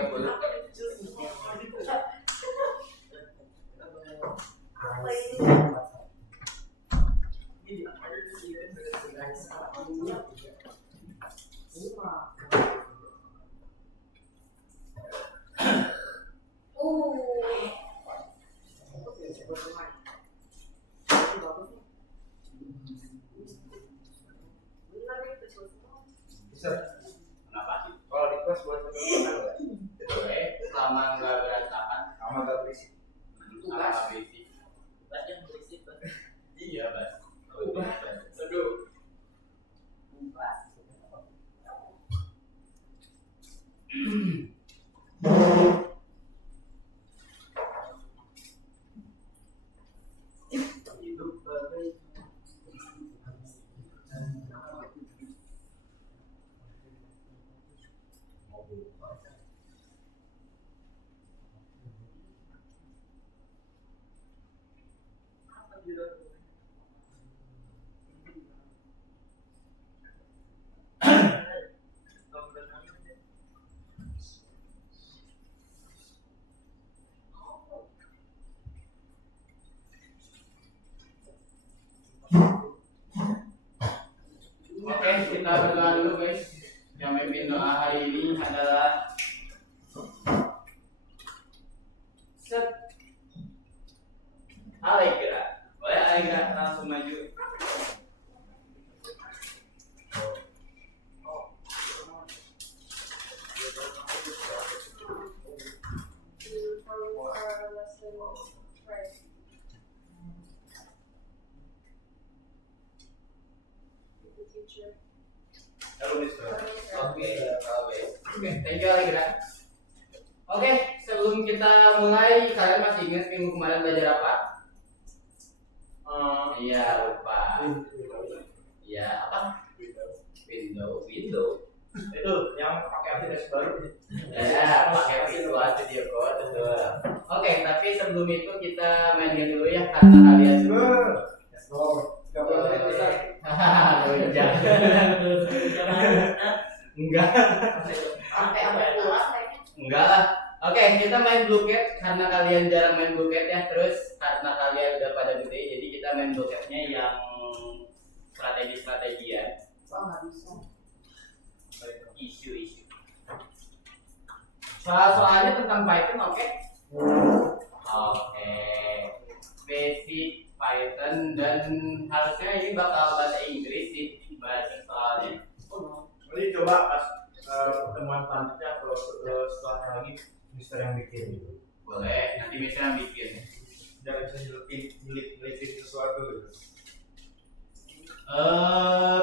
30. Kenapa sih? Kalau di kelas boleh sampai makan nggak? Boleh, selama nggak berantakan. Sama nggak berisik. Tugas berisik. Tugas yang berisik. Iya, Bas. Aduh. Hidup bagai Oke, kita berdoa dulu guys. Yang memimpin doa hari ini adalah Allegra. Boleh Allegra langsung maju. Oke, thank you Allegra. Oke, sebelum kita mulai, kalian masih ingat minggu kemarin belajar apa? Iya, lupa. Iya, apa? Window. Itu yang pakai aplikasi baru. Ya, pakai visual video call, betul. Oke, tapi sebelum itu kita main game dulu ya, karena kalian Nggak boleh bisa. hahaha, enggak. Sampai apa keluar kayaknya. Enggak lah. Oke, kita main Blue Cat karena kalian jarang main Blue Cat ya. Terus karena kalian udah pada gede, jadi kita main Blue Cat-nya yang strategi-strategian. Nggak bisa. Isu-isu. Soal-soalnya tentang Python, oke? Oke. Basic Python dan harusnya ini bakal bahasa Inggris sih bahasa soalnya. Jadi coba pas pertemuan selanjutnya kalau setelahnya lagi Mister yang bikin gitu. Boleh, nanti misalnya bikin. Jangan bisa nyelipin sesuatu gitu.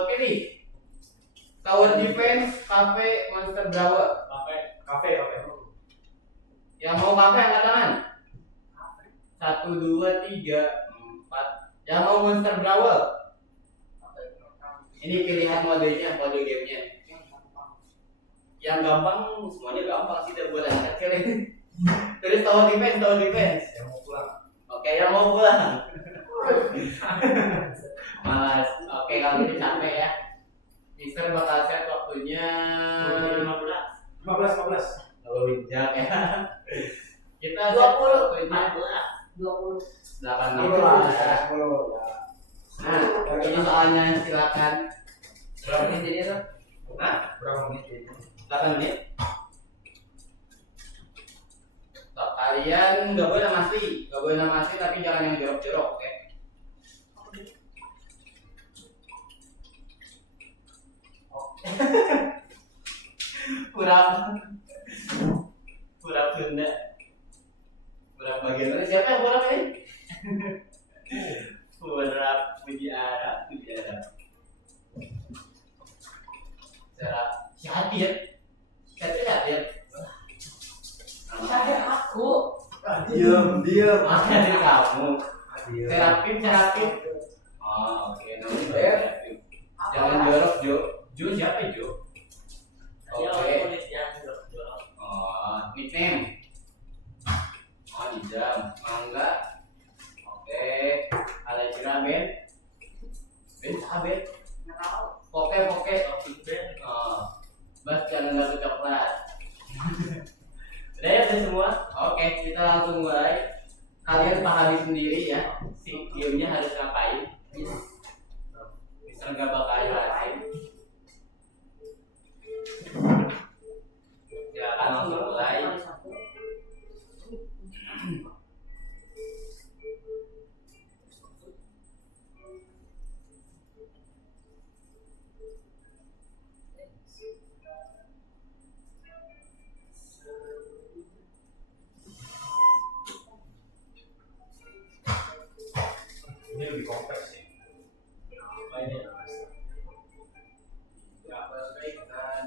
Pilih Tower Defense, Cafe, Monster Drawer. Kafe. Yang mau cafe angkat tangan. 1, 2, 3, 4. Yang mau Monster Drawer. Ini pilihan modenya, mode gamenya. Yang gampang, semuanya gampang sih dari buat anak kecil ini. Terus Tower Defense. Yang mau pulang. Oke, yang mau pulang. Malas. Oke, kalau ini capek ya. Mister bakal set waktunya 15. kalau bijak ya. Kita set 20, waktunya 20. 18. 10. Nah, ini soalnya silakan. Berapa menit jadi itu? Berapa menit ini? 8 menit. Stop. Kalian nggak boleh nama asli, tapi jangan yang jorok-jorok, oke? Pura Bunda. Pura bagian mana? Siapa yang pura ini? Pura Puji Arab. Syahadir. Saya aku. Diam. Makanya dari kamu. Diam. Serapin. Oh, oke. Namanya Serapin. Jangan jorok, Jo. Jo siapa, Jo? Oke. Oh, nickname. Oh, Nizam. Mangga. Oke. Allegra Ben. Ben siapa Ben? Poke. Oh. Bas jangan gak coklat. Udah ya udah semua. Oke, kita langsung mulai. Kalian pahami sendiri ya, si gamenya harus ngapain. Misal nggak bakal jelasin. Silakan langsung mulai. Ini lebih kompleks sih. Lainnya Dapat baikkan.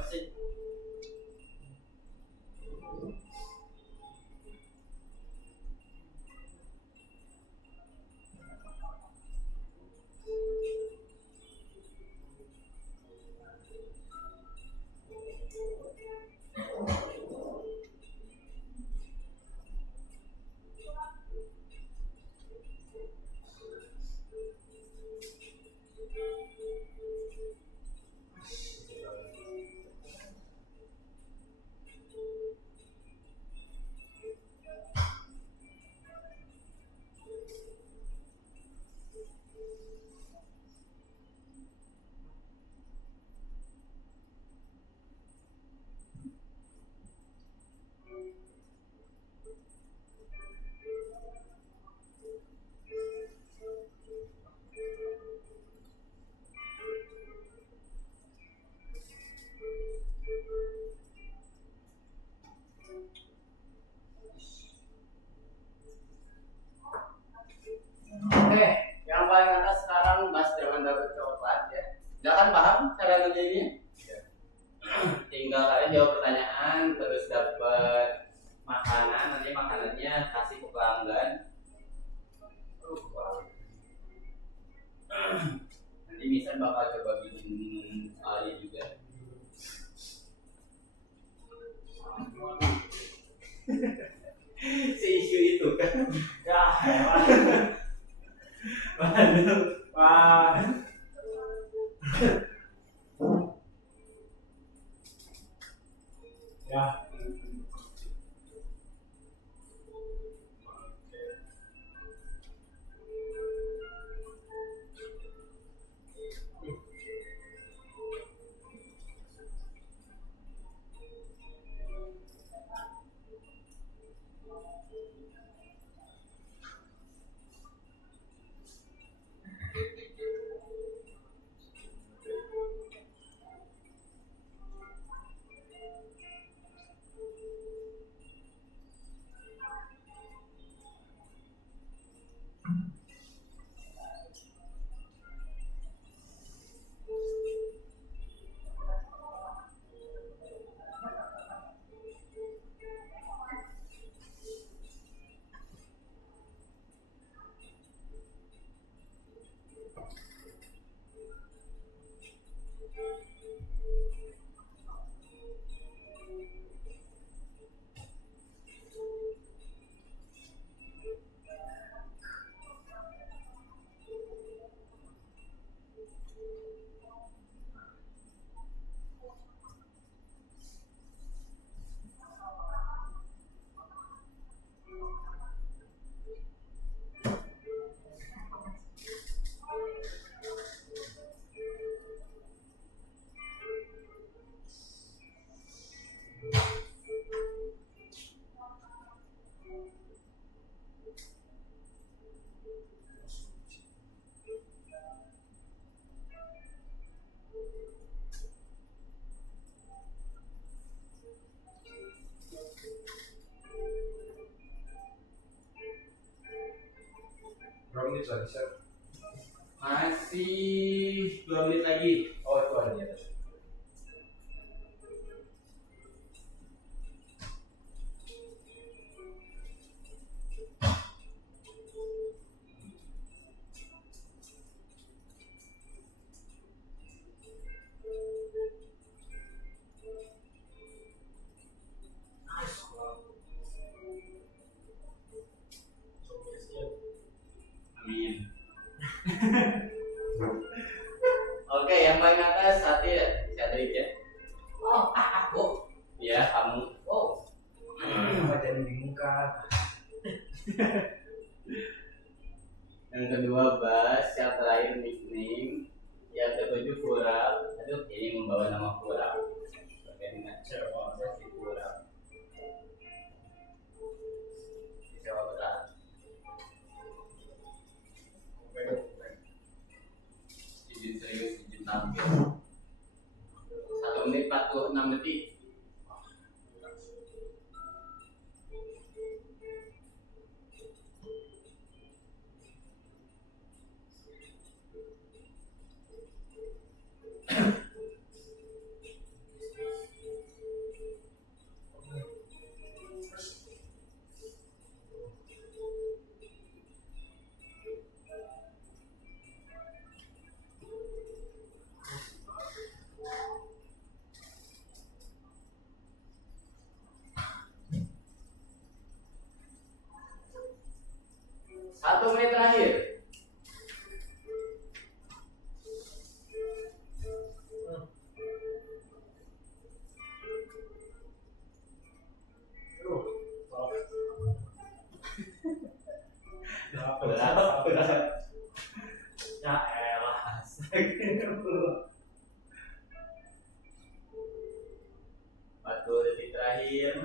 Masih. Oke, yang paling atas sekarang Mas jangan dapat coklat ya. Udah kan paham cara ngerjainnya? Tinggal kalian jawab pertanyaan terus dapat makanan, nanti makanannya kasih ke pelanggan. Nanti bisa bakal coba bikin soalnya juga. Si isu itu kan. ya, hewan. Waduh. Wah. Ya. menit lagi Sir. Masih 2 menit lagi. Oh itu ada di atas. Amin. Oke, yang paling atas Satir, Sadrik ya. Oh, aku. Ya, kamu. Oh. Apa jadi bingung kan? Yang kedua Bas, yang terakhir nickname, yang ketujuh Fural. Aduh, ini membawa nama Fural. Oke, dengan Jawa versi Fural. Jawa berat. Izin serius, izin tampil. 1 menit 46 detik. Satu menit terakhir. Ya elah. 40 detik terakhir.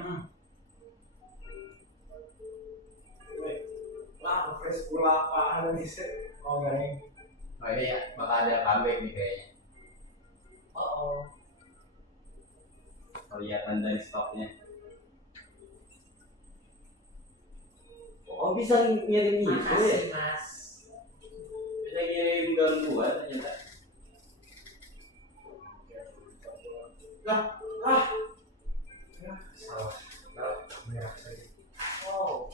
Lah, fresh pula apaan nih Sir? Oh enggak nih. Oh ini ya, bakal ada comeback nih kayaknya. Oh. Kelihatan dari stoknya. Oh bisa ngirim itu ya? Makasih, Mas. Bisa ngirim gangguan ternyata. Salah. Merah saja. Oh.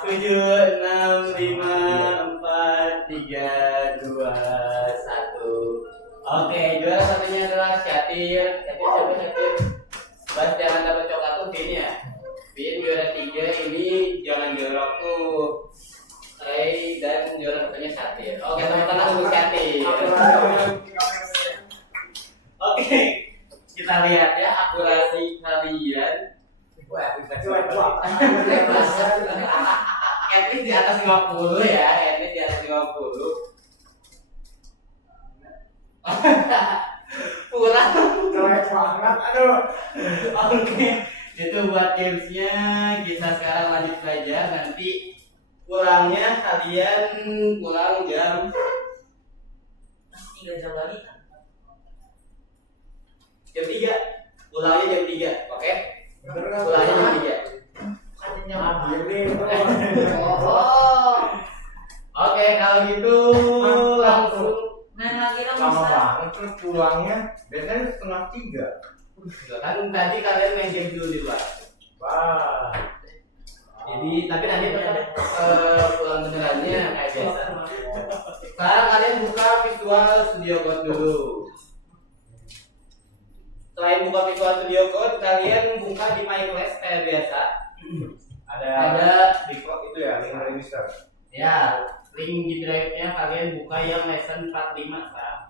7, 6, 5, 4, 3, 2, 1. Oke, juara satunya adalah Syatir. Syatir siapa Syatir? Bas jangan dapat coklat tuh Vin ya. Vin juara 3 ini jangan jorok tuh. Ray dan juara satunya Syatir. Oke, teman-teman untuk Syatir. Oke, kita lihat ya akurasi kalian. Wah, At least di atas 50 ya, at least di atas 50. Kurang. Jelek banget, aduh. Oke, itu buat gamesnya. Kita sekarang lanjut belajar. Nanti pulangnya kalian pulang jam 3 jam lagi kan? jam 3. Pulangnya jam 3, oke? Bener kan? Pulangnya jam 3. Ada jam Ambil nih, Oh. Oke, kalau gitu langsung. Main lagi dong, lama Mister. banget terus pulangnya biasanya 2:30. Kan tadi kalian main game dulu di luar. Wah. Jadi tapi nanti tetap pulang benerannya kayak biasa. Sekarang kalian buka Visual Studio Code dulu. Selain buka Visual Studio Code, kalian buka di My Class kayak biasa. Ada di kok itu ya link register. ya link di drive-nya kalian buka yang lesson 45 sekarang.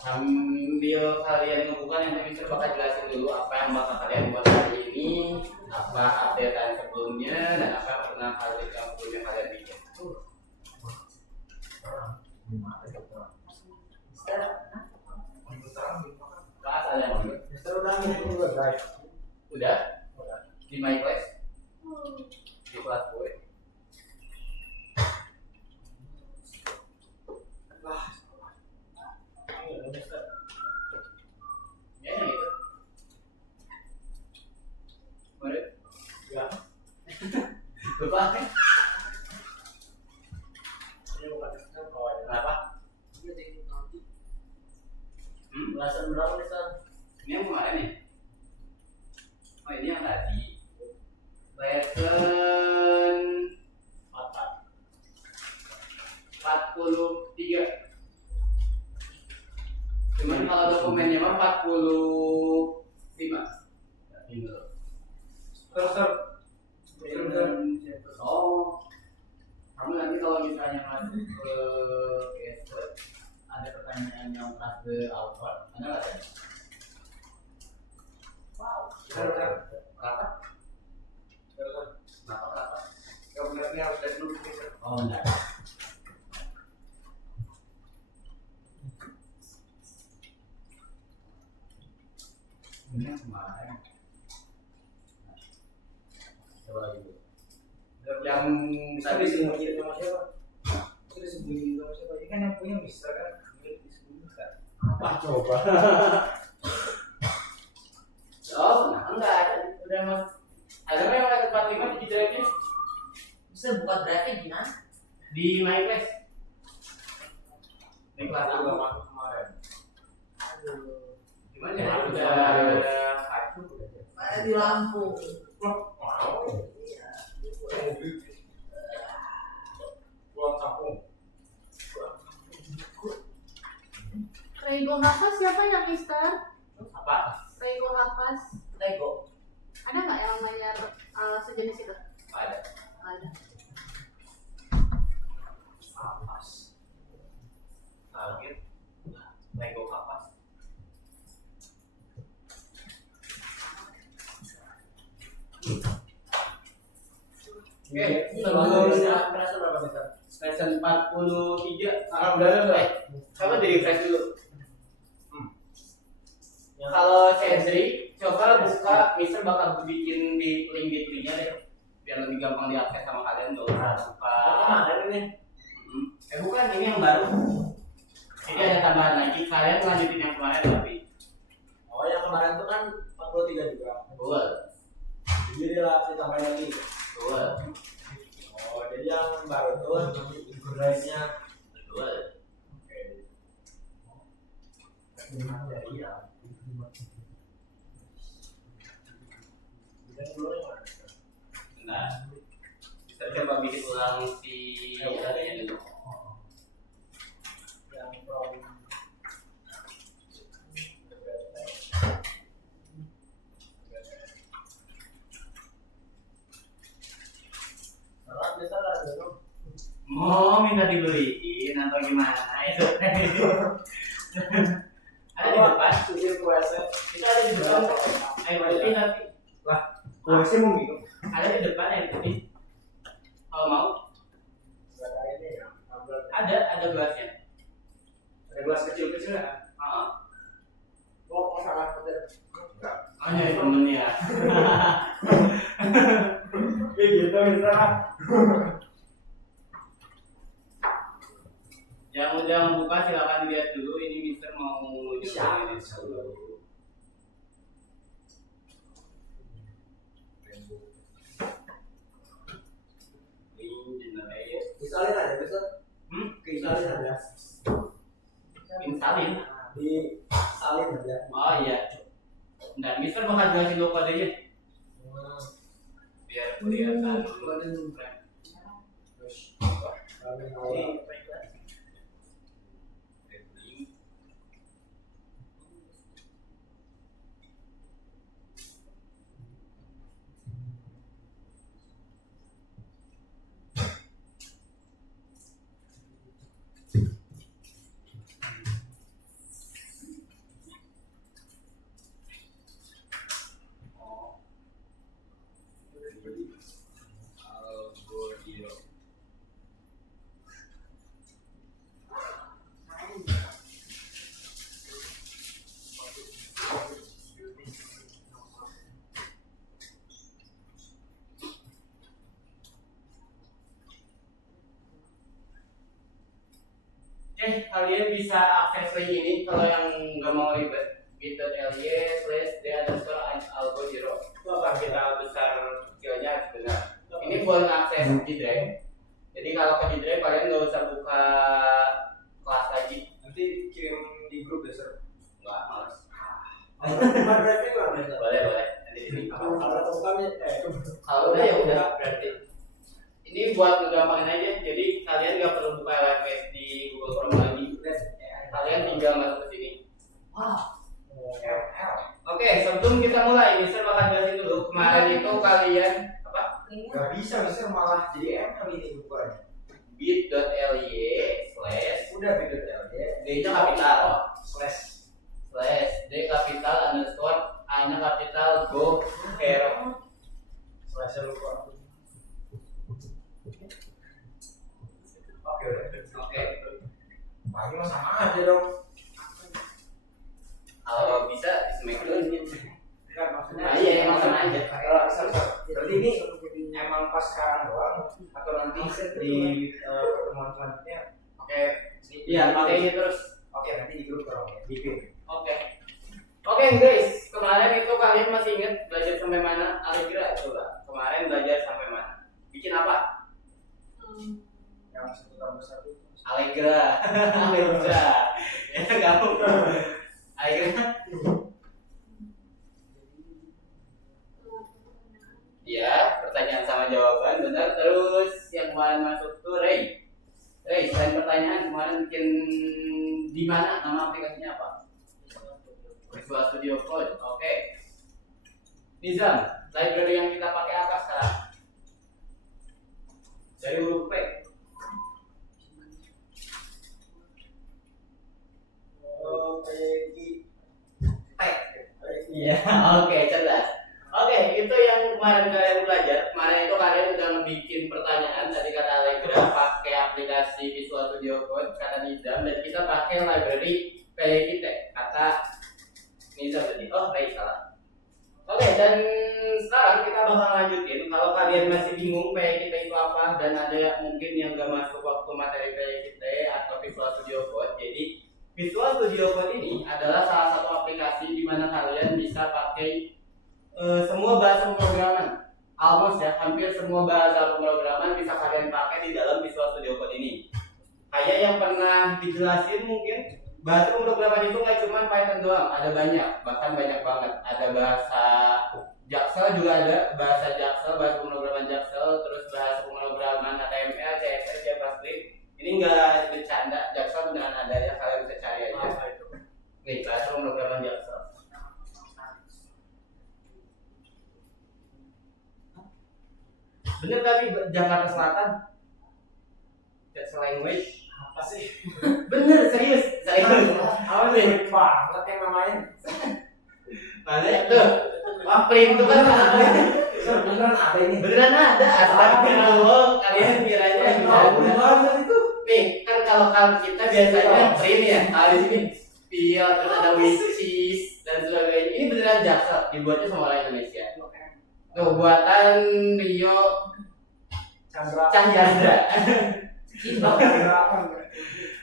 Sambil kalian ngebuka nanti Mister bakal jelasin dulu apa yang bakal kalian buat hari ini, apa updatean sebelumnya, dan apa yang pernah kalian yang sebelumnya kalian bikin. Mister. Kelas ada yang mau? Mister udah ngisi juga guys. Udah? Di My Class? Di kelas gue. Ya yang itu. Mari. Ya. Lesson berapa nih, San? Ini yang kemarin nih. Oh ini yang tadi. Lesson 43. Cuman kalau dokumennya mah 45. Terus Oh, kamu nanti kalau misalnya masuk ke Expert, ada pertanyaan yang pas ke Alford, ada nggak tadi? Wow, berapa? Berapa? Gambarnya harus dari dulu nih. Oh, enggak. Ini yang kemarin. Coba lagi dulu. Yang Tadi sembunyi sama siapa? Tadi sembunyi sama siapa? Ini kan yang punya bisa kan? Ini disembunyikan. Apa coba? Oh, nah, enggak ada. Udah mas. Ada nggak yang ada 45 di drive-nya? Bisa buka drive-nya gimana? Di My Class. Di kelas Aku aku. udah masuk kemarin. Aduh. Gimana ya? Udah aku udah. Ada di Lampung. Wow. Iya. Pulang kampung. Rego Hafaz siapa yang Mister? Apa? Rego Hafaz. Lego. Ada nggak yang namanya sejenis itu? Ada. Ada. Kapas. Target. Lego kapas. Oke, Terus sebelum berasa berapa meter? lesson 43. Sekarang udah ada nggak? Coba di refresh dulu. Kalau Cedric, coba buka, Mister bakal bikin di link di nya deh, biar lebih gampang diakses sama kalian. Gak usah buka. Kemana ini? Bukan, ini yang baru. Jadi ada tambahan lagi. Kalian lanjutin yang kemarin tapi. Oh, yang kemarin itu kan 43 juga. Betul. Jadi lah ditambahin lagi. Betul. Oh, jadi yang baru itu drive-nya. Betul. Iya. Nah, kita coba bikin ulang si ini dulu. Yang from salah biasa lah itu. Mau minta dibeliin atau gimana itu? Ada di depan. Sudah kuasa. Itu ada di depan. Ayo beli nanti. Polisi mau minum. Ada di depan yang putih. Kalau mau, Gak ada ini ya. ada gelasnya. Ada gelas kecil-kecil ya? Oh, salah betul. Oh nyari temennya. Gitu misalnya. Yang udah membuka silakan dilihat dulu. Ini Mister mau Siap. ini dulu. Misalnya ada besok. Misalnya ada. Instalin. Di salin aja. Oh iya. Nah, Mister bakal jelasin dulu kodenya. Biar kelihatan dulu. Terus Kalian bisa akses link ini kalau yang nggak mau ribet. bit.ly/d_algo0. Itu akan kita besar kecilnya harus benar. Ini buat akses di drive. Jadi kalau ke di drive kalian nggak usah buka kelas lagi. Nanti kirim di grup ya, Sir. Nggak Cuma drive-nya gimana? Boleh, boleh. Nanti ini. Kalau kami Kalau udah ya udah berarti. Ini buat ngegampangin aja. Jadi kalian nggak perlu buka LMS di Google Chrome lagi. Kalian tinggal masuk ke sini. Oke, sebelum kita mulai, Mister bakal jelasin dulu. Kemarin itu kalian apa? Gak bisa malah jadi ML ini ukurannya. bit.ly Udah beda ya. D-nya kapital Slash. D kapital underscore A-nya kapital go hero. Slash lupa. Oke udah. Oke. Wah ini mah sama aja dong. Kalau bisa di smackdown gitu. Kan maksudnya. Nah, iya emang sama aja. Berarti ini emang pas sekarang doang atau nanti di pertemuan selanjutnya? Oke. Iya, pakai ini terus. Oke nanti di grup dong ya. Di pin. Oke guys, kemarin itu kalian masih ingat belajar sampai mana? Allegra coba. Kemarin belajar sampai mana? Bikin apa? Yang 1+1. Allegra. Allegra. Ya kamu. Allegra. Iya, pertanyaan sama jawaban benar. Terus yang kemarin masuk tuh Ray. Ray, selain pertanyaan kemarin bikin di mana? Nama aplikasinya apa? Visual Studio Code. Oke. Nizam, library yang kita pakai apa sekarang? Dari huruf P. Iya, oke, cerdas. Oke, itu yang kemarin kalian belajar. Kemarin itu kalian udah ngebikin pertanyaan tadi kata Allegra pakai aplikasi Visual Studio Code kata Nizam dan kita pakai library PYKT kata Nizam tadi. Oh, baik salah. Oke, dan sekarang kita bakal lanjutin. Kalau kalian masih bingung PYKT itu apa dan ada mungkin yang gak masuk waktu materi PYKT atau Visual Studio Code, jadi Visual Studio Code ini adalah salah satu aplikasi di mana kalian bisa pakai semua bahasa pemrograman. Almost ya, hampir semua bahasa pemrograman bisa kalian pakai di dalam Visual Studio Code ini. Kayak yang pernah dijelasin mungkin, bahasa pemrograman itu nggak cuma Python doang, ada banyak, bahkan banyak banget. Ada bahasa Jaxel juga ada, bahasa Jaxel, bahasa pemrograman Jaxel, terus bahasa pemrograman HTML, CSS, JavaScript. Ini nggak bercanda, Jaxel beneran ada ya, kalian bisa cari aja. Nih, bahasa pemrograman Jaxel. Bener tapi Jakarta Selatan? Jaxel language? Apa sih? Bener, serius. Apa sih? Banget yang namanya. Mana tuh? Wah, print itu kan Beneran ada ini. beneran ada. Astagfirullah, kalian kiranya Banget itu. nih, kan kalau kita biasanya print ya. Di sini spill, terus ada which dan sebagainya. Ini beneran Jaksel, dibuatnya sama orang Indonesia. Tuh, buatan Rio Cahyandra.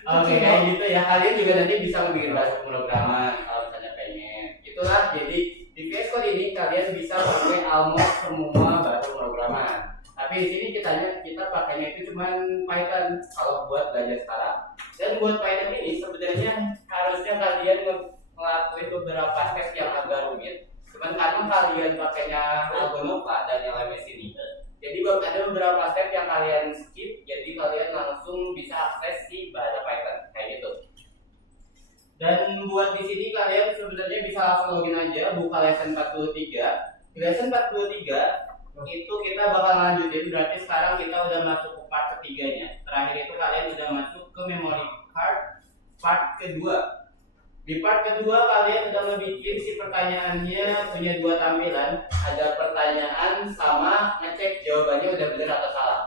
Oke, kayak gitu ya. Kalian juga nanti bisa bikin bahasa pemrograman kalau misalnya pengen. Itulah, jadi di VS Code ini kalian bisa pakai almost semua bahasa pemrograman. Tapi di sini kita pakainya itu cuma Python kalau buat belajar sekarang. Dan buat Python ini sebenarnya harusnya kalian ngelakuin beberapa tes yang agak rumit. Cuman karena kalian pakainya Algonova dan LMS ini, jadi ada beberapa step yang kalian skip, jadi kalian langsung bisa akses si bahasa Python kayak gitu. Dan buat di sini kalian sebenarnya bisa langsung login aja, buka lesson 43. Di lesson 43 itu kita bakal lanjutin, berarti sekarang kita udah masuk ke part ketiganya. Terakhir itu kalian udah masuk ke memory card part kedua. Di part kedua kalian udah ngebikin si pertanyaannya punya dua tampilan, ada pertanyaan sama ngecek jawabannya udah benar atau salah.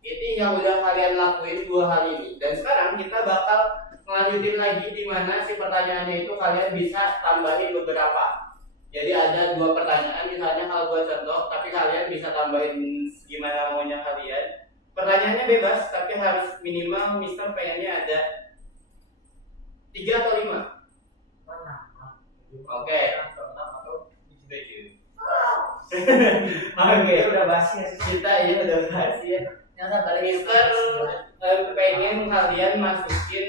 Ini yang udah kalian lakuin dua hal ini. Dan sekarang kita bakal ngelanjutin lagi di mana si pertanyaannya itu kalian bisa tambahin beberapa. Jadi ada dua pertanyaan, misalnya kalau buat contoh, tapi kalian bisa tambahin gimana maunya kalian. Pertanyaannya bebas, tapi harus minimal Mister pengennya ada 3 atau 5? Oke. Oke, udah basi ya sih. kita ya udah basi ya. Mister pengen kalian masukin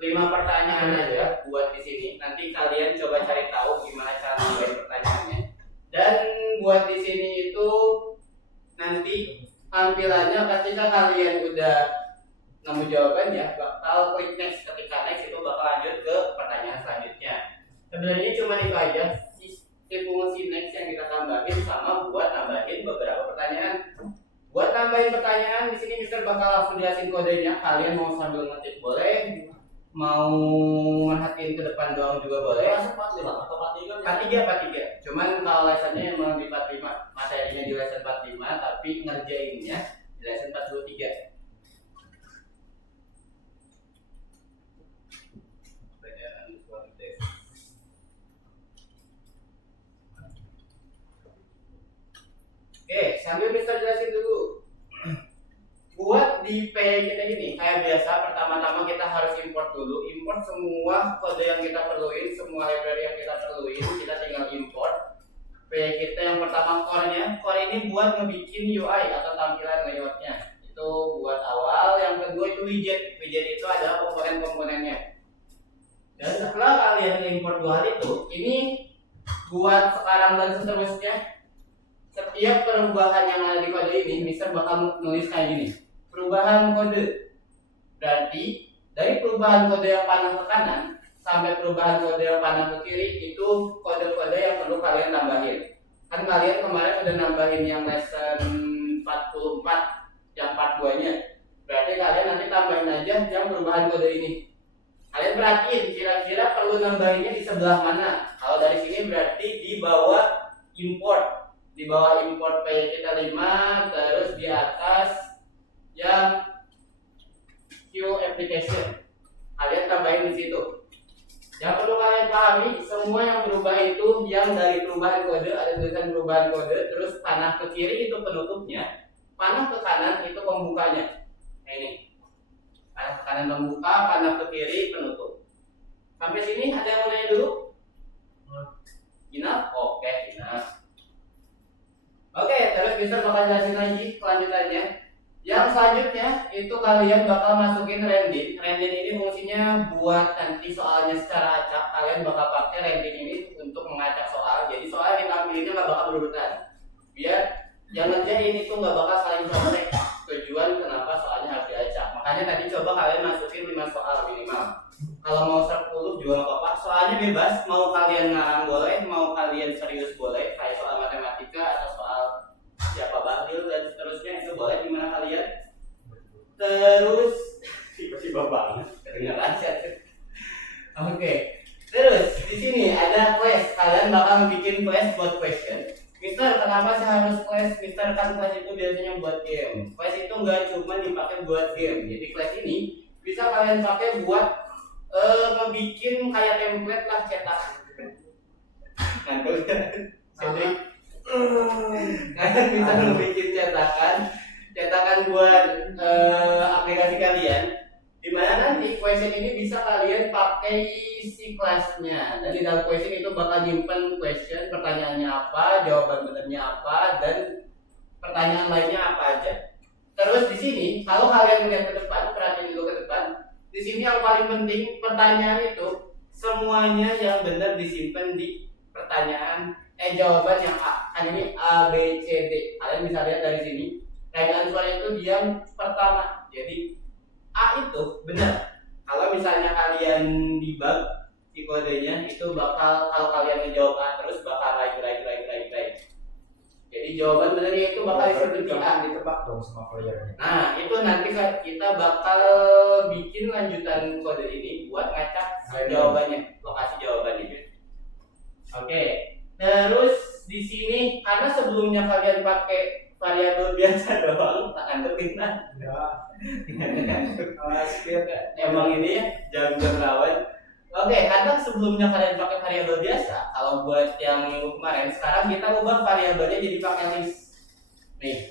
5 pertanyaan aja buat di sini. Nanti kalian coba cari tahu gimana cara nambahin pertanyaannya. Dan buat di sini itu nanti tampilannya ketika kalian udah nemu jawabannya bakal klik next, ketika next itu bakal lanjut ke pertanyaan selanjutnya. Sebenarnya cuma itu aja si fungsi next yang kita tambahin sama buat nambahin beberapa pertanyaan. Buat nambahin pertanyaan di sini Mister bakal langsung jelasin kodenya. Kalian mau sambil ngetik boleh, mau merhatiin ke depan doang juga boleh. Masa 45 atau 43? 43. Cuman kalau lesannya emang di 45, materinya di lesan 45, tapi ngerjainnya di lesan 43. Oke, sambil Mister jelasin dulu. Buat di PY kita ini, kayak biasa, pertama-tama kita harus import dulu. Import semua kode yang kita perluin, semua library yang kita perluin, kita tinggal import. PY kita yang pertama core-nya. Core ini buat ngebikin UI atau tampilan layoutnya. Itu buat awal. Yang kedua itu widget. Widget itu adalah komponen-komponennya. Dan setelah kalian import dua hal itu, ini buat sekarang dan seterusnya. Setiap perubahan yang ada di kode ini, Mister bakal nulis kayak gini. Perubahan kode. Berarti dari perubahan kode yang panah ke kanan sampai perubahan kode yang panah ke kiri itu kode-kode yang perlu kalian tambahin. Kan kalian kemarin udah nambahin yang lesson 44 yang part 2-nya. Berarti kalian nanti tambahin aja yang perubahan kode ini. Kalian perhatiin kira-kira perlu nambahinnya di sebelah mana. Kalau dari sini berarti di bawah import. Di bawah import PY kita 5, terus di atas yang Q application. Kalian tambahin di situ. Yang perlu kalian pahami, semua yang berubah itu yang dari perubahan kode, ada tulisan perubahan kode, terus panah ke kiri itu penutupnya, panah ke kanan itu pembukanya. Nah ini. Panah ke kanan pembuka, panah ke kiri penutup. Sampai sini ada yang mau nanya dulu? Enough? Oke, enough. Oke, terus Mister bakal jelasin lagi kelanjutannya. Yang selanjutnya itu kalian bakal masukin Rendin. Rendin ini fungsinya buat nanti soalnya secara acak. Kalian bakal pakai Rendin ini untuk mengacak soal. Jadi soal yang ditampilnya nggak bakal berurutan. Biar yang ngerjain itu nggak bakal saling contek. Tujuan kenapa soalnya harus diacak. Makanya tadi coba kalian masukin 5 soal minimal. Kalau mau 10 juga nggak apa-apa. Soalnya bebas. Mau kalian ngarang boleh, mau kalian serius boleh. Kayak soal matematika atau soal siapa Bahlil dan seterusnya itu boleh di mana kalian. Terus tiba-tiba banget kedengaran sih. Oke. Terus di sini ada quest. Kalian bakal bikin quest buat question. Mister, kenapa sih harus quest? Mister, kan quest itu biasanya buat game. Quest itu nggak cuma dipakai buat game. Jadi quest ini bisa kalian pakai buat ngebikin kayak template lah, cetak. Ngantuk ya. Jadi kalian bisa ngebikin cetakan buat aplikasi kalian. Dimana nanti question ini bisa kalian pakai si kelasnya. Dan di dalam question itu bakal nyimpen question, pertanyaannya apa, jawaban benernya apa, dan pertanyaan lainnya apa aja. Terus di sini kalau kalian melihat ke depan, perhatiin dulu ke depan. Di sini yang paling penting pertanyaan itu semuanya yang benar disimpan di pertanyaan jawaban yang A. Kan ini A, B, C, D. Kalian bisa lihat dari sini. Rangkaian soal itu yang pertama. Jadi A itu benar. Kalau misalnya kalian debug si kodenya itu bakal, kalau kalian ngejawab A terus bakal right. Jadi jawaban benernya itu bakal disebut di A. Ditebak dong sama playernya. Nah, itu nanti kita bakal bikin lanjutan kode ini buat ngacak jawabannya, lokasi jawabannya. Oke. Terus di sini karena sebelumnya kalian pakai variabel biasa doang, tak ngantuk lah. Emang ini ya jam rawan. Oke, kadang sebelumnya kalian pakai variabel biasa. Kalau buat yang minggu kemarin, sekarang kita ubah variabelnya jadi pakai list. Nih,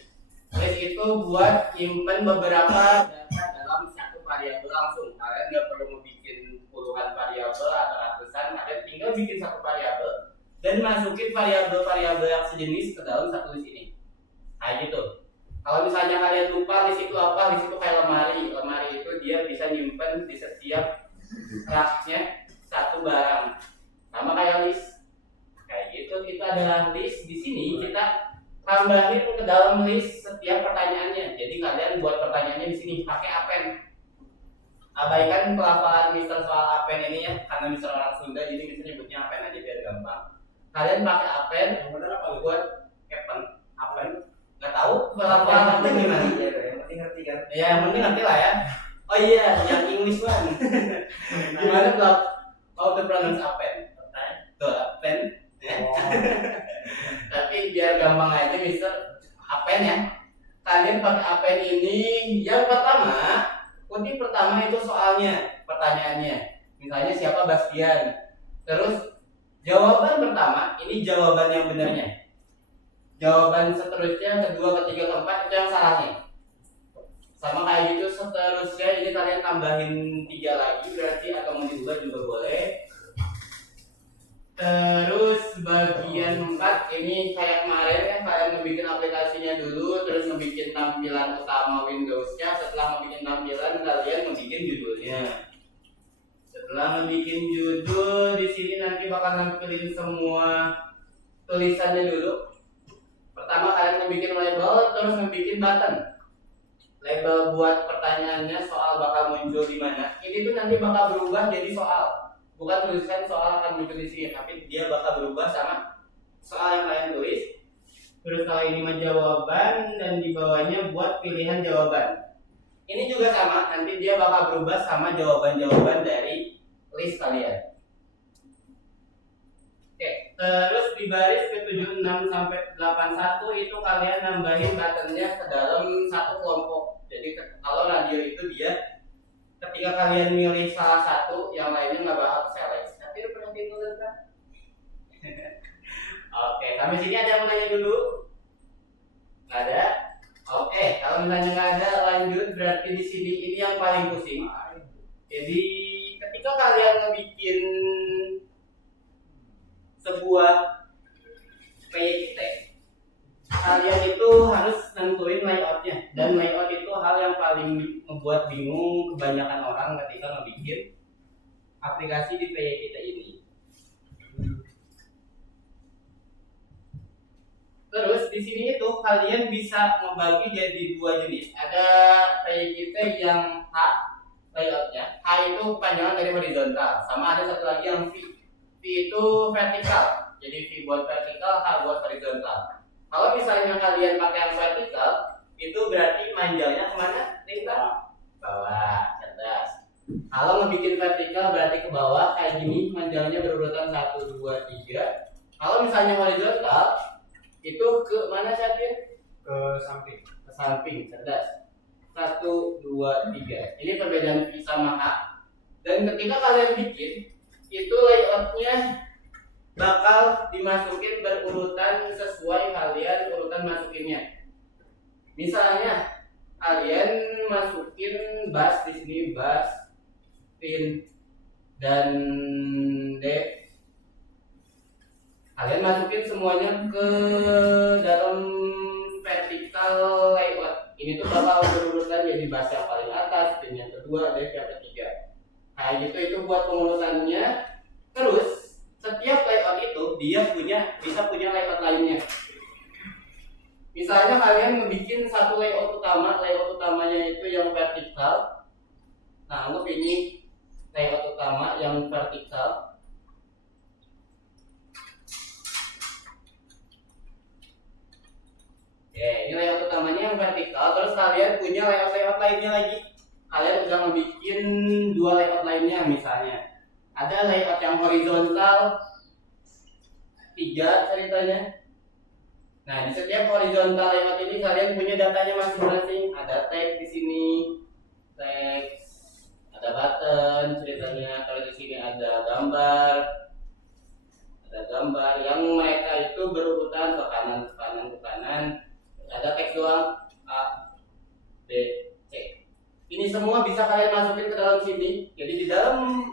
list itu buat nyimpen beberapa data dalam satu variabel langsung. Kalian nggak perlu bikin puluhan variabel atau ratusan. Kalian tinggal bikin satu variabel dan masukin variabel-variabel yang sejenis ke dalam satu list ini. Kayak gitu. Kalau misalnya kalian lupa list itu apa, list itu kayak lemari. Lemari itu dia bisa nyimpen di setiap raknya satu barang. Sama kayak list. Kayak gitu, itu adalah list. Di sini kita tambahin ke dalam list setiap pertanyaannya. Jadi kalian buat pertanyaannya di sini pakai apen. Abaikan pelafalan Mister soal apen ini ya, karena Mister orang Sunda, jadi Mister nyebutnya apen aja biar gampang. Kalian pakai apen Yang benar apa lu? buat apen, nggak tahu pelafalan apen gimana? Yang penting ngerti kan. Ya yang penting ngerti lah ya. Oh iya, yang English one. Gimana how to pronounce apen? Tuh apen. Oh. Tapi biar gampang aja Mister, apen ya. Kalian pakai apen ini yang pertama. Kutip pertama itu soalnya, pertanyaannya. Misalnya siapa Bastian. Terus jawaban pertama, ini jawaban yang benarnya. Jawaban seterusnya, kedua, ketiga, keempat itu yang salahnya. Sama kayak gitu seterusnya, ini kalian tambahin 3 lagi berarti, atau mau diubah juga boleh. Terus bagian 4 ini kayak kemarin kan, kalian ngebikin aplikasinya dulu, terus ngebikin tampilan utama Windows-nya. Setelah ngebikin tampilan, kalian ngebikin judulnya. Setelah ngebikin judul, di sini nanti bakal nampilin semua tulisannya dulu. Pertama kalian ngebikin label, terus ngebikin button. Label buat pertanyaannya, soal bakal muncul di mana. Ini tuh nanti bakal berubah jadi soal. Bukan tulisan soal akan muncul di sini, tapi dia bakal berubah sama soal yang kalian tulis. Terus kalau ini mah jawaban, dan di bawahnya buat pilihan jawaban. Ini juga sama, nanti dia bakal berubah sama jawaban-jawaban dari list kalian. Oke, terus di baris ke-76 sampai 81 itu kalian nambahin buttonnya ke dalam satu kelompok. Jadi kalau radio itu dia ketika kalian milih salah satu, yang lainnya nggak bakal select. Tapi lu pernah tidur kan? Oke, sampai sini ada yang mau nanya dulu? Nggak ada? Oke, kalau misalnya nggak ada, lanjut. Berarti di sini ini yang paling pusing. Jadi ketika kalian ngebikin sebuah PYT, kalian itu harus nentuin layoutnya, dan layout itu hal yang paling membuat bingung kebanyakan orang ketika ngebikin aplikasi di PYT ini. Terus di sini itu kalian bisa membagi jadi 2 jenis. Ada PYT yang H layoutnya. H itu kepanjangan dari horizontal, sama ada satu lagi yang V. V itu vertikal. Jadi V buat vertikal, H buat horizontal. Kalau misalnya kalian pakai yang vertikal, itu berarti manjalnya kemana? Tingkat bawah, cerdas. Kalau ngebikin vertikal berarti ke bawah kayak gini, manjalnya berurutan 1, 2, 3. Kalau misalnya horizontal, itu ke mana Syakir? Ke samping. Ke samping, cerdas. 1, 2, 3. Ini perbedaan V sama H. Dan ketika kalian bikin, itu layoutnya bakal dimasukin berurutan sesuai kalian urutan masukinnya. Misalnya kalian masukin bass di sini, bass, pin, dan D. Kalian masukin semuanya ke dalam vertikal layout. Ini tuh bakal berurutan jadi bass yang paling atas, pin yang kedua, D yang ketiga. Kayak gitu, itu buat pengurutannya. Terus setiap layout itu dia bisa punya layout lainnya. Misalnya kalian ngebikin satu layout utamanya itu yang vertikal. Nah, anggap ini layout utama yang vertikal. Oke, ini layout utamanya yang vertikal. Terus kalian punya layout lainnya lagi. Kalian udah ngebikin 2 layout lainnya misalnya. Ada layout yang horizontal 3 ceritanya. Nah, di setiap horizontal layout ini kalian punya datanya masing-masing. Ada tag di sini, teks, ada button ceritanya. Kalau di sini ada gambar, yang mereka itu berurutan ke kanan, ke kanan, ke kanan. Ada teks doang, A, B, C. Ini semua bisa kalian masukin ke dalam sini. Jadi di dalam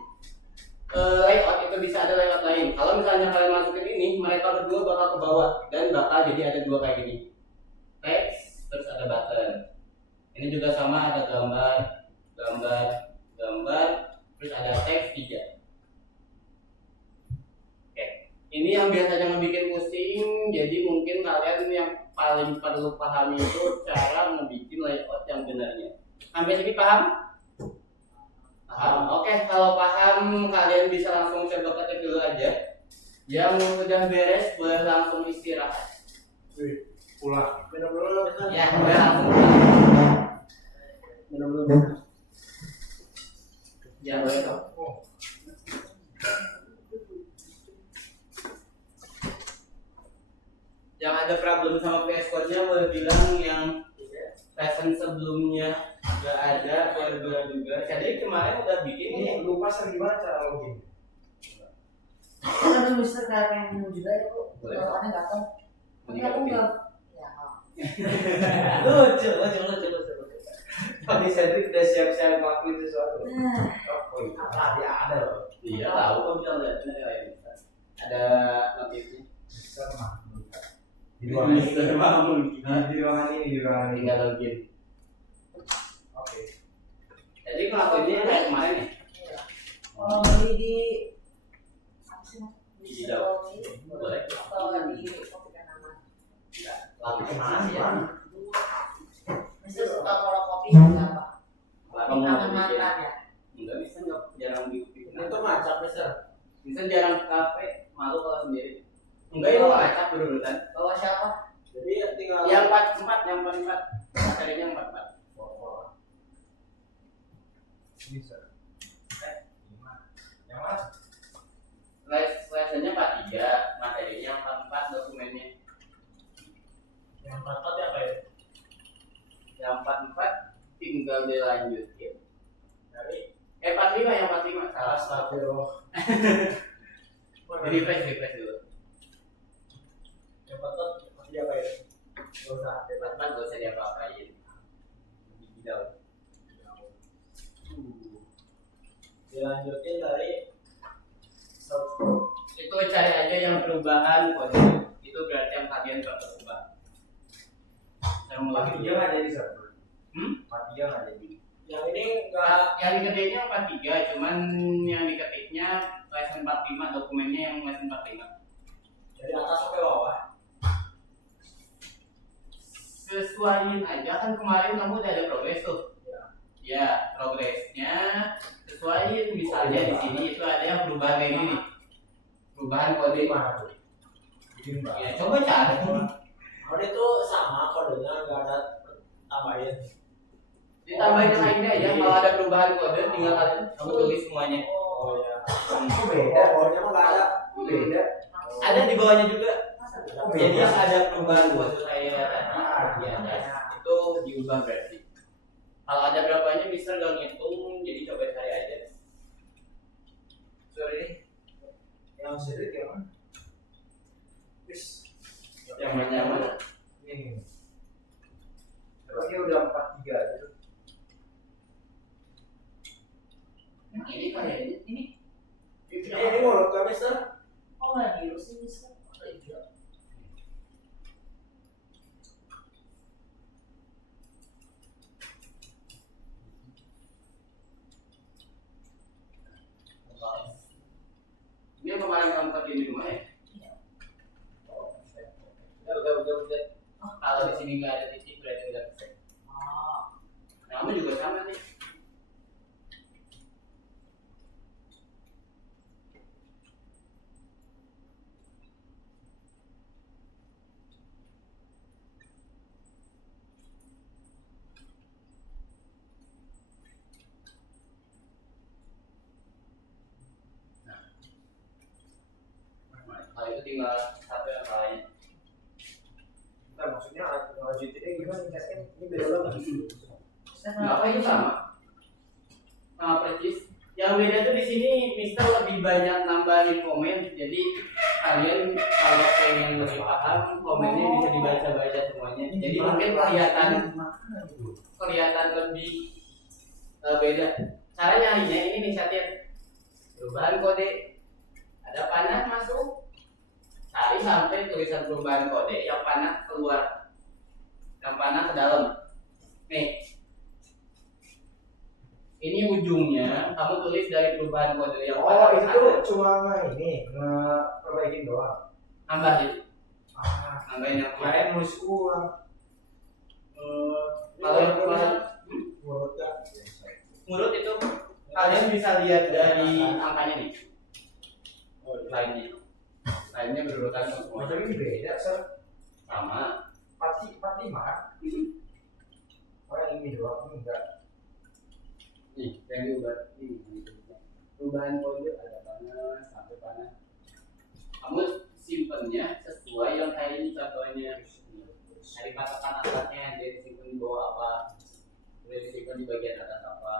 layout itu bisa ada layout lain. Kalau misalnya kalian masukin ini, mereka berdua bakal ke bawah dan bakal jadi ada 2 kayak gini. Teks, terus ada button. Ini juga sama, ada gambar, terus ada teks yang biasanya ngebikin pusing, jadi mungkin kalian yang paling perlu pahami itu cara ngebikin layout yang benarnya. Sampai sini paham? Paham. Oke, kalau paham kalian bisa langsung coba ketik dulu aja. Yang udah beres boleh langsung istirahat. Pulang. Minum dulu Mister. Ya, udah langsung. Minum dulu. Ya, boleh dong. Yang ada problem sama PS Code-nya boleh bilang, yang lesson sebelumnya nggak ada, boleh bilang juga. Jadi kemarin udah bikin ini. Ini lupa gimana cara login? Aduh, Mister kayak pengen juga ya kok. Boleh. Soalnya nggak tahu. Tapi Mending aku login. nggak. Ya. Lucu. Tadi Cedric udah siap-siap ngelakuin sesuatu. Nah, Oh iya. Ah, dia ada loh. Iya, tahu kok bisa lihat nilai bisa. Ada notifnya. Bisa mah. Di Mister ruangan ini. Mahmud. Di ruangan ini, di ruangan ini. Tinggal login. Oke. Jadi ngelakuinnya kayak kemarin ya. iya. Kalau beli di apa sih Mas? Di dalam. Di- Boleh. Atau di kopi kenangan. Langsung masih ya. Mister suka kalau kopi apa? Baru mau Kangen bikin. makan ya. Enggak bisa, nggak jarang bikin. Itu ngacak Mister. Bisa jarang ke kafe, malu kalau sendiri. Enggak, itu nggak acak berurutan. Bawa siapa? Jadi tinggal Yang 44, yang 44. Materinya yang 44. Bisa. Gimana? Yang mana? Lessonnya 43, materinya 44, dokumennya. yang 44 apa ya? Yang 44 tinggal dilanjutin. Dari 45, yang 45 salah. Astagfirullah. Jadi refresh dulu. Yang 44 masih apa ya? Gak usah. 44 gak usah diapa-apain. Lebih jauh. Dilanjutin dari Itu cari aja yang perubahan kode. Itu berarti yang kalian gak berubah. Yang mulai 43 nggak jadi server. 43 nggak jadi. yang ini enggak yang diketiknya 43, cuman yang diketiknya lesson 45, dokumennya yang lesson 45. dari atas sampai bawah. Sesuaiin aja, kan kemarin kamu udah ada progres tuh. Ya. Ya, progresnya sesuaiin. Misalnya di sini itu ada yang perubahan kayak gini. Perubahan kode. Mana tuh? Bikin mbak. Ya, coba cari. Kalau itu sama kodenya enggak ada tambahin. Ditambahin yang ini aja, kalau ada perubahan kode tinggal kalian kamu tulis semuanya. Oh ya. Kok beda? Pokoknya mah enggak ada. Beda. Ada di bawahnya juga. Oh, Jadi beda. yang ada perubahan kode saya tadi di atas itu diubah berarti. Kalau ada berapanya bisa gak ngitung, jadi coba cari aja. Sorry. Yang sedikit yang mana? Wis. Yang mana? Ini. Ini udah 43 gitu. Yang ini kayaknya. Ini Ini menurut kami Mister. oh nggak biru sih Mister. Oh iya. Ini yang kemarin kamu kerjain di rumah ya? Iya. Udah. Kalau di sini nggak ada titik berarti udah selesai. Oh. Kamu juga sama nih. Kalau itu tinggal satu yang lain. Nah, maksudnya lanjutinnya gimana? Kan ini beda banget. Kenapa itu sama? Sama persis. Yang beda tuh di sini Mister lebih banyak nambahin komen. Jadi kalian kalau pengen lebih paham, komennya bisa dibaca-baca semuanya. Jadi mungkin kelihatan lebih beda. Cara nyarinya ini nih Satya. Perubahan kode. Ada panah masuk. Cari sampai tulisan perubahan kode, yang panah keluar, yang panah ke dalam. Nih, ini ujungnya kamu tulis dari perubahan kode yang Oh, panah itu ke tuh kanan. cuma ini ngeperbaikin doang. Nambahin, Ah, nambahin yang kemarin. kirain nulis ulang. Kalau yang kemarin Menurut gak? ngurut itu kalian bisa lihat dari angkanya nih. Lainnya berurutan semua. Macam ini beda, Sir. Sama. 45. Oh yang ini doang, ini enggak. Nih, yang diubah ini. Perubahan kode ada panas sampai panas. Kamu simpennya sesuai yang kayak ini contohnya. Dari patokan atasnya dia disimpan di bawah apa, dia disimpan di bagian atas apa.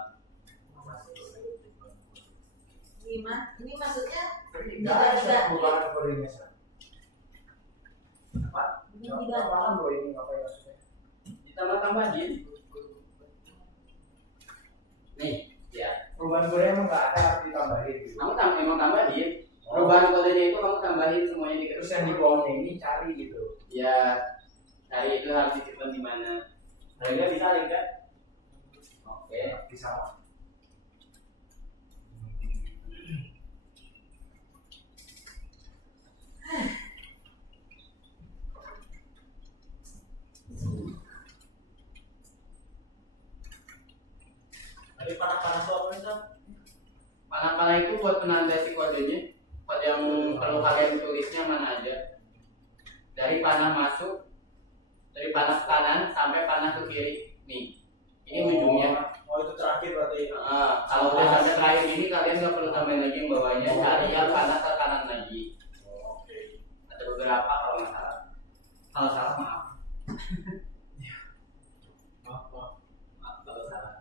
Ini maksudnya Tapi enggak ada perubahan kodenya, Sir. Apa? ini Nggak tidak paham loh ini ngapain maksudnya. Ditambah-tambahin. Nih, ya. Perubahan kodenya emang nggak ada, harus ditambahin gitu. Kamu emang tambahin. Perubahan kodenya itu kamu tambahin semuanya di Terus yang di bawahnya ini cari gitu. Ya, cari itu harus disimpan di mana. Harga bisa link kan? Oke. Bisa. Tadi panas-panas tuh apa itu? Panah-panah itu buat penanda si kodenya. Kode yang perlu kalian tulisnya mana aja. Dari panah masuk, dari panah ke kanan sampai panah ke kiri. Nih, ini ujungnya. Oh itu terakhir berarti. Kalau udah sampai terakhir ini kalian nggak perlu tambahin lagi yang bawahnya. Cari yang panah ke kanan lagi. Oke. Ada beberapa kalau nggak salah. Kalau salah maaf. Maaf kalau salah.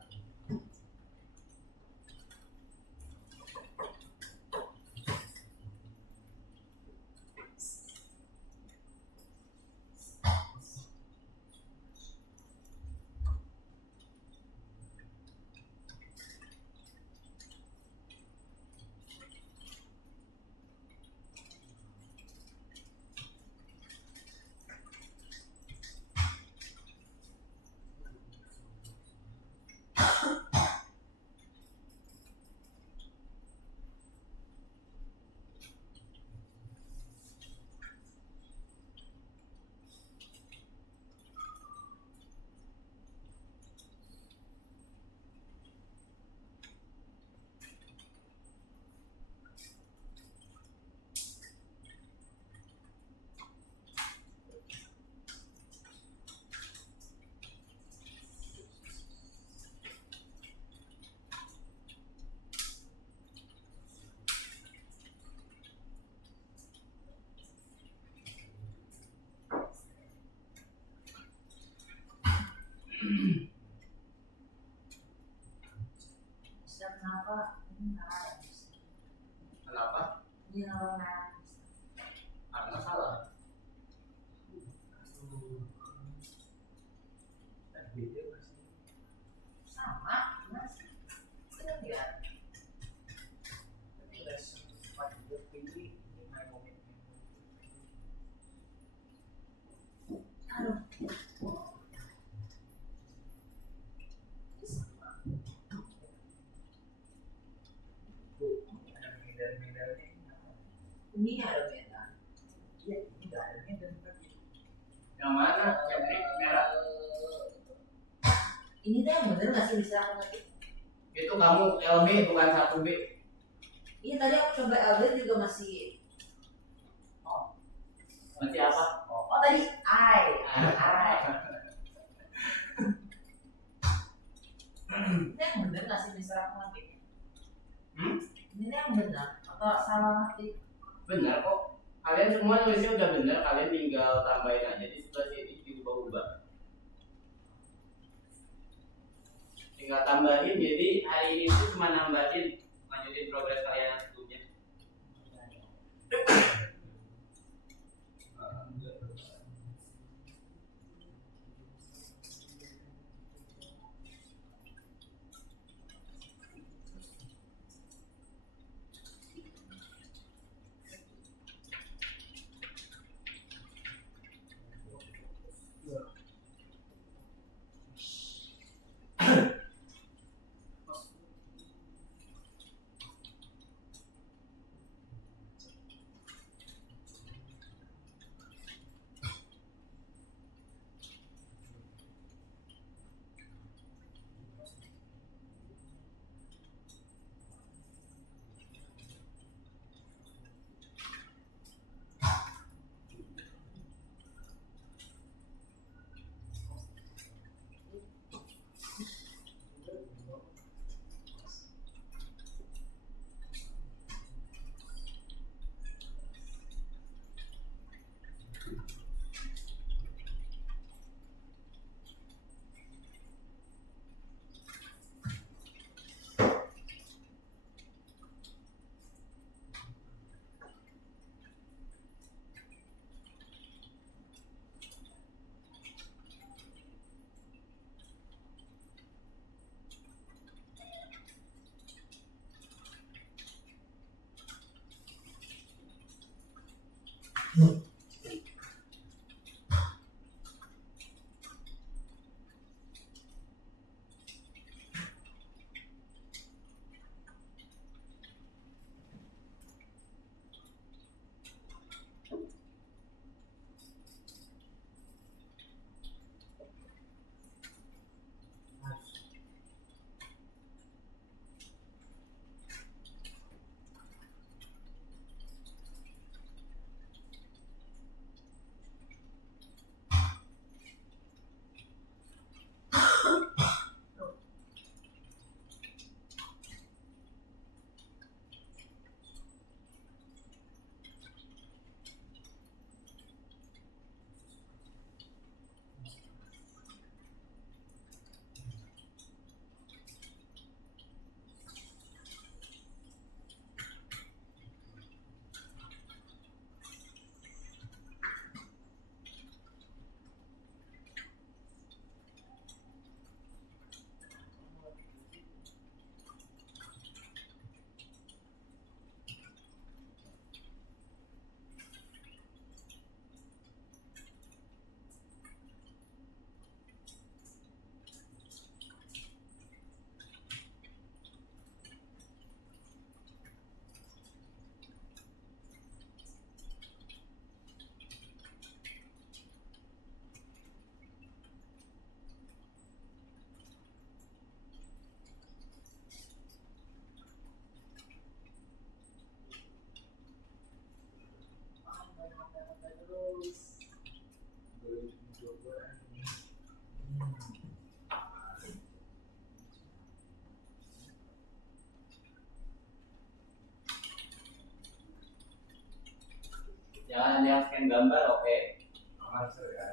bisa kenapa ini merah? Kenapa? Ini nama merah. Karena salah. Sama, gimana sih? Saya lihat. Aduh. Ini ada beda. Iya, tidak ada beda. Yang mana? Yang merah. Ini tuh yang bener nggak sih bisa aku ngerti? Itu kamu LB bukan 1B. Iya tadi aku coba LB juga masih. Nanti apa? Oh tadi I. Ini yang bener nggak sih bisa aku ngerti? Ini yang benar atau salah ngerti? Benar kok. Kalian semua nulisnya udah benar, kalian tinggal tambahin aja di sebelah sini diubah-ubah. Tinggal tambahin, jadi hari ini itu cuma nambahin, lanjutin progres kalian yang sebelumnya. Jangan yang scan gambar, oke? Aman sir ya.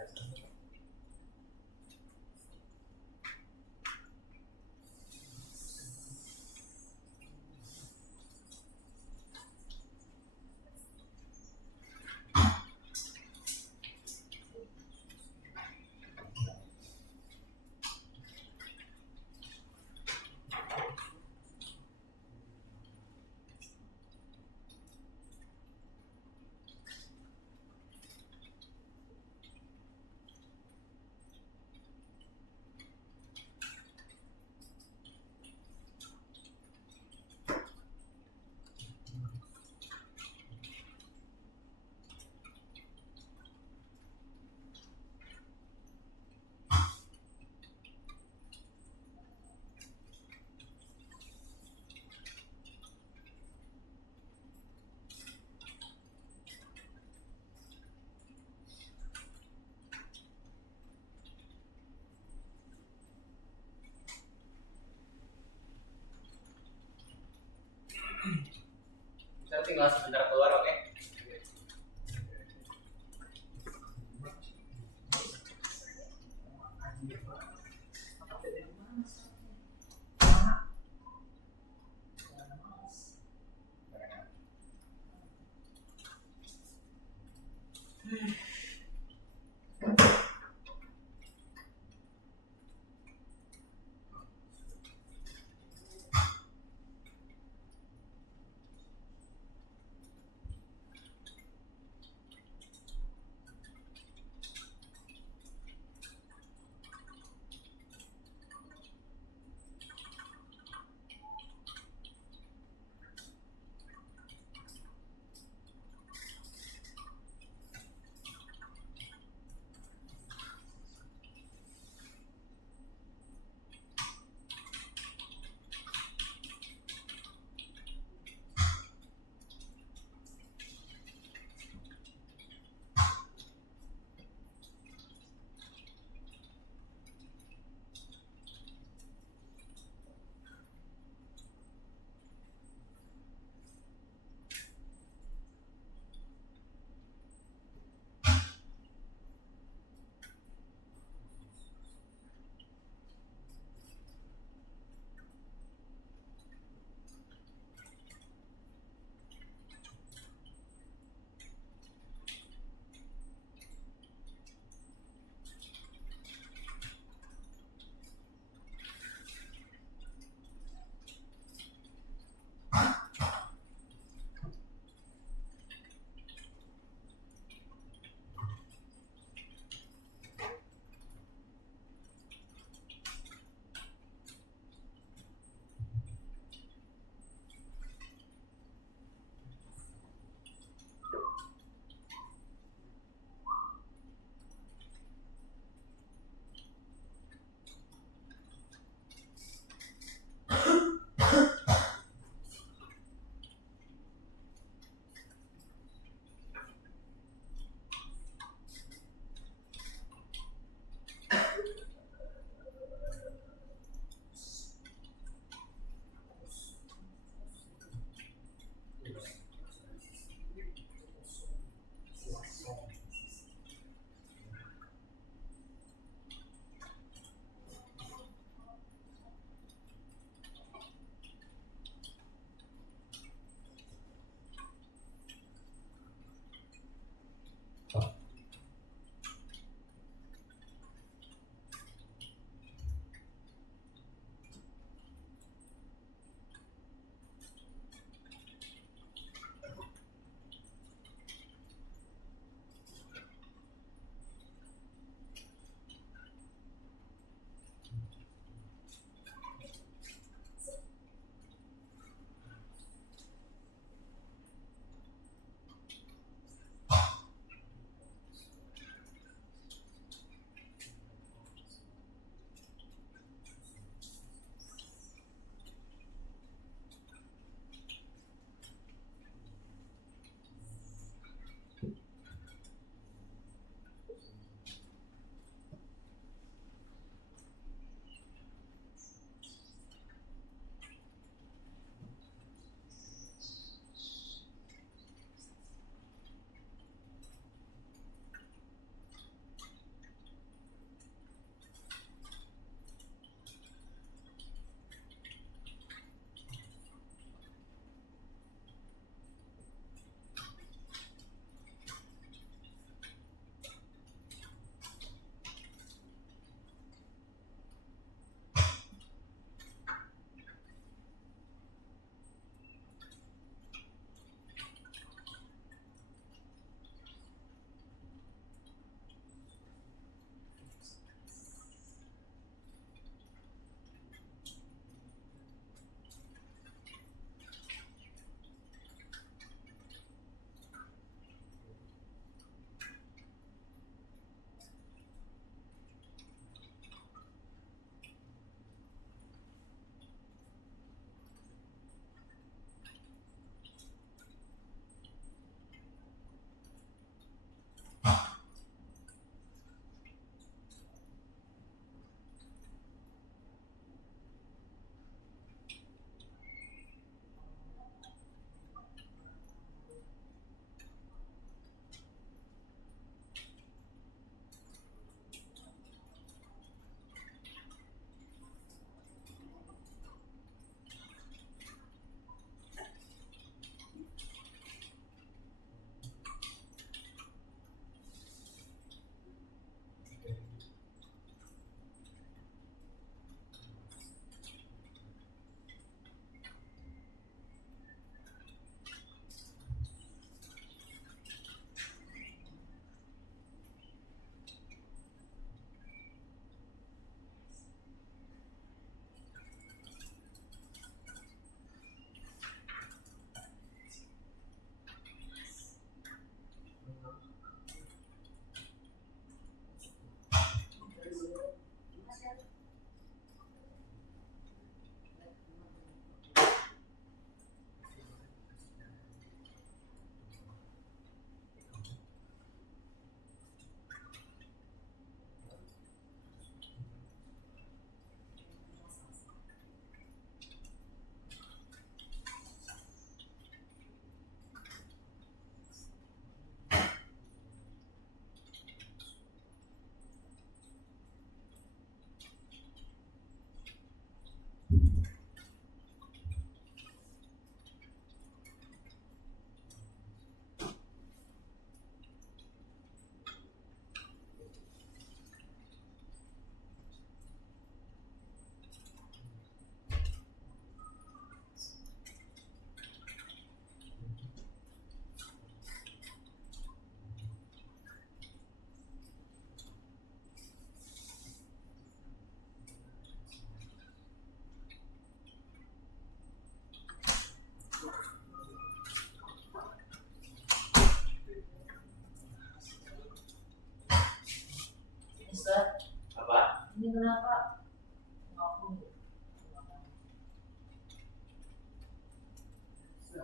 Kita tinggal sebentar keluar, oke?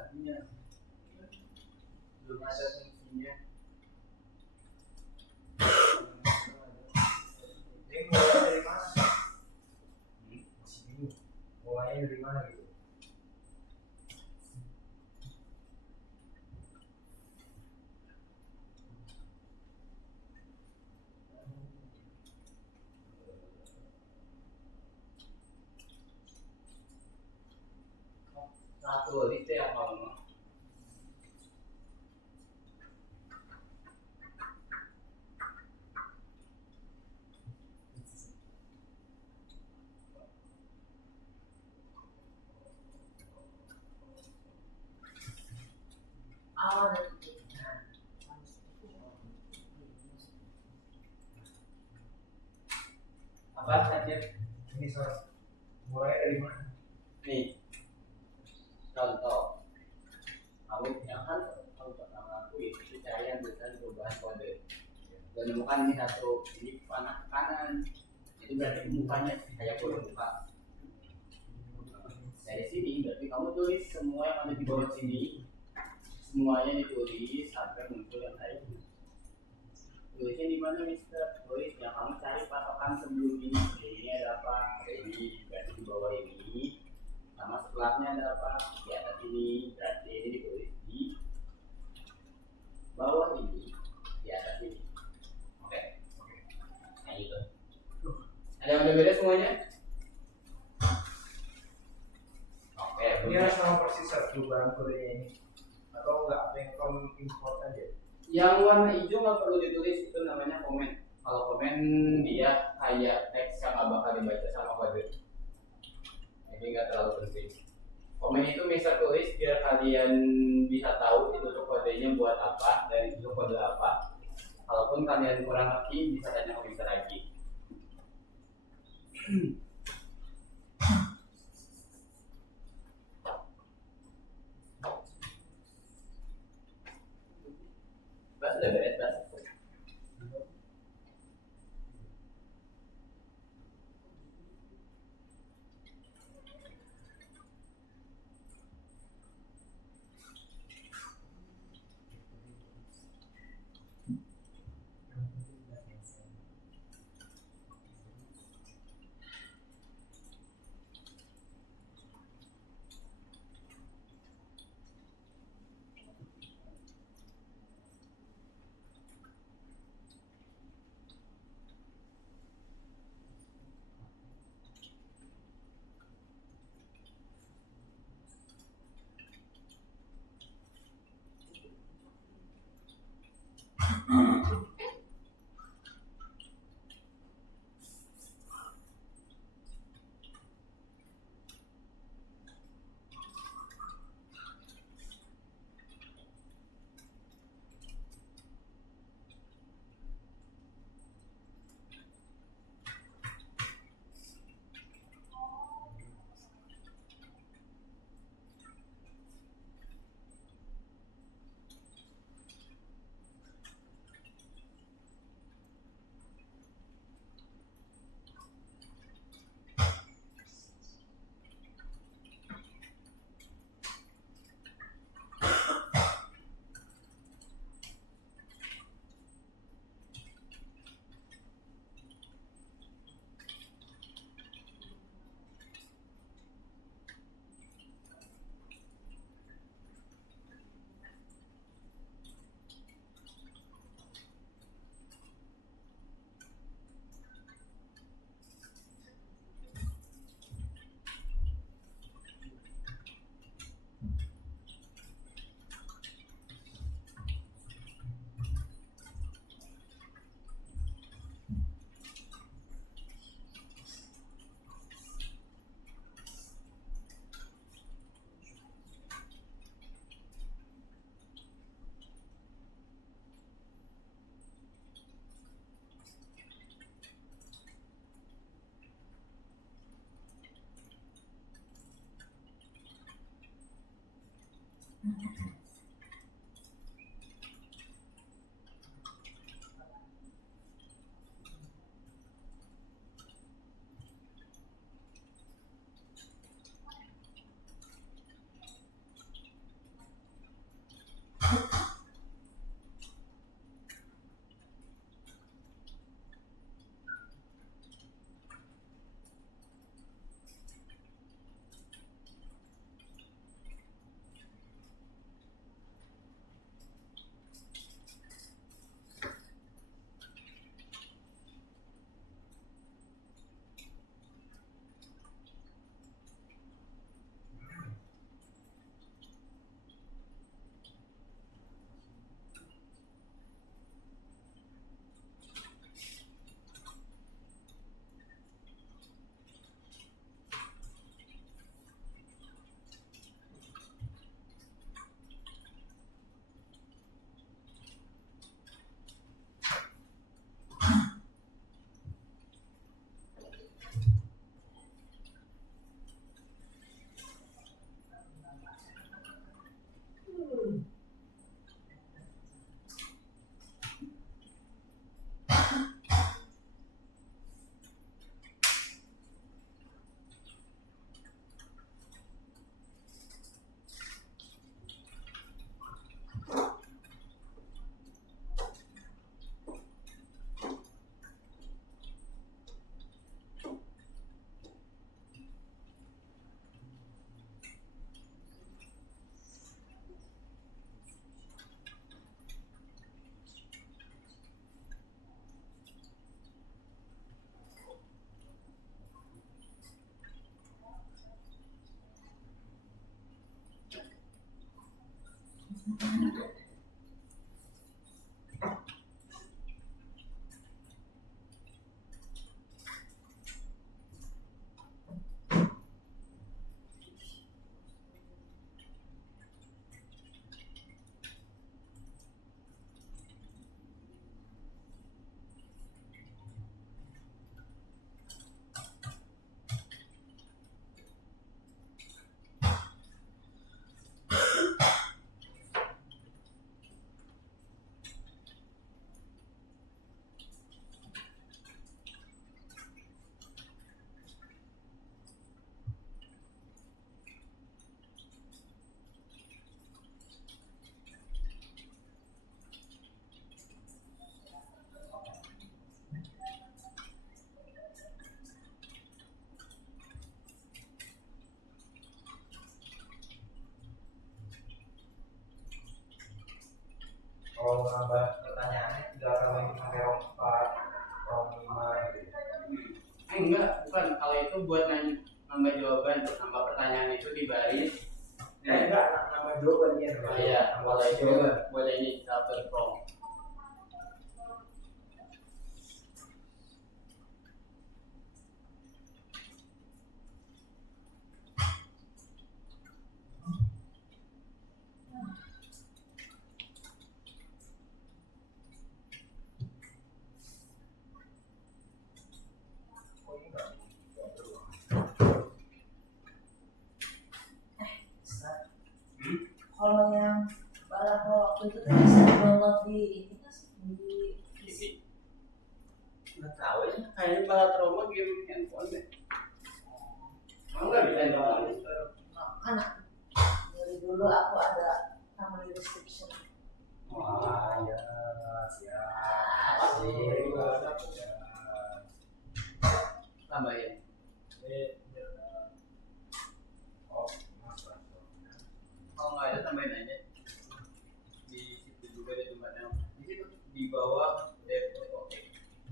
artinya belum ada fungsinya. Ini mulai dari mana? Masih bingung. Mulainya dari mana gitu? Satu itu yang kamu Awal dari itu. apa saja Ini soal mulai dari mana? nih contoh kamu yang kan kamu pernah ngakui pencarian dan perubahan kode dan menemukan ini satu ini panah ke kanan itu berarti mukanya kayak kode buka dari sini berarti kamu tulis semua yang ada di bawah sini semuanya ditulis sampai muncul yang kayak ini tulisnya di mana Mister? Tulis yang kamu cari patokan sebelum ini ada apa? Ada ini berarti di bawah ini sama setelahnya ada apa? Di atas ini berarti ini ditulis di bawah ini di atas ini. Oke? Nah gitu. Ada yang berbeda semuanya? Oke, Ini harus sama persis perubahan kodenya ini atau enggak apa yang kamu import aja? yang warna hijau nggak perlu ditulis itu namanya komen. Kalau komen dia kayak teks yang nggak bakal dibaca sama kode. Jadi nggak terlalu penting. Komen itu bisa tulis biar kalian bisa tahu itu tuh kodenya buat apa dan itu kode apa. Kalaupun kalian kurang ngerti bisa tanya ke Mister lagi. Bas udah beres bas. Kalau menambah pertanyaannya tidak akan lagi sampai rong 4, rong 5 gitu. Enggak, bukan. Kalau itu buat nambah jawaban, nambah pertanyaan itu di baris. Enggak, nambah jawabannya. Oh iya, kalau itu buat ini daftar prompt. Kalau yang balap waktu itu tuh bisa download di ini kan di Isi. Nggak tahu ya, kayaknya malah trauma game handphone deh. Mau nggak bisa download? kan dari dulu aku ada family restriction. Wah, ya, ya. Tambahin. Kalau nggak ada tambahin aja. Di situ juga ada tempatnya. Di situ di bawah oke.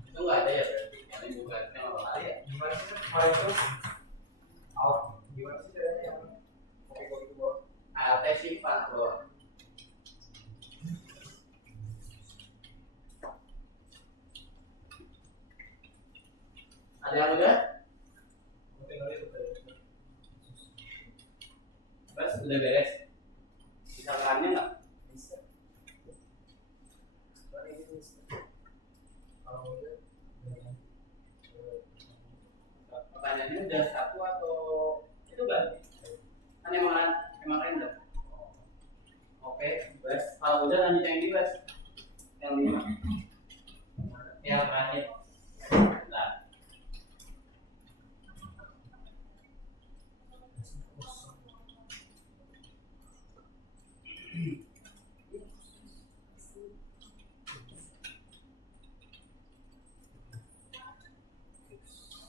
Itu nggak ada ya berarti. Yang ini bukan yang apa ya? Gimana sih kemarin itu? Out. Gimana sih caranya yang kopi-kopi itu bawah? ALT sifat bawah. Ada yang udah? Bas, udah beres. Bisa kannya nggak? Bisa. Kalau udah, Pertanyaannya udah satu atau itu kan? Kan emang random. Oke, bas. Kalau udah lanjut yang ini bas. Yang 5. Yang terakhir. Nah,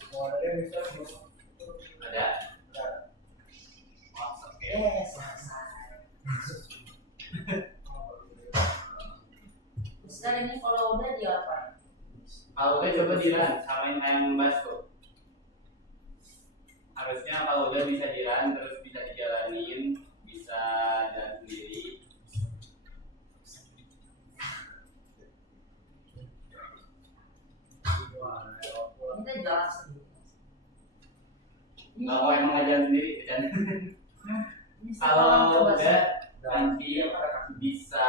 mau ada yang bisa ada. Oh, oke. Selesai. Terus kan ini kalau udah diapain? Kalau udah coba dirun samain yang Basko. Harusnya kalau udah bisa dirun terus bisa dijalanin, bisa jalan sendiri. Kita jalan sendiri. Nggak mau emang ngajarin sendiri kan? Ini Kalau coba udah nanti bisa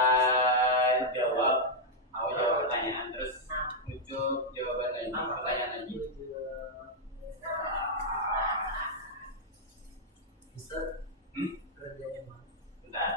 jawab, jawab pertanyaan terus muncul jawaban lagi, pertanyaan lagi. Mister, kerjanya mana? Bentar.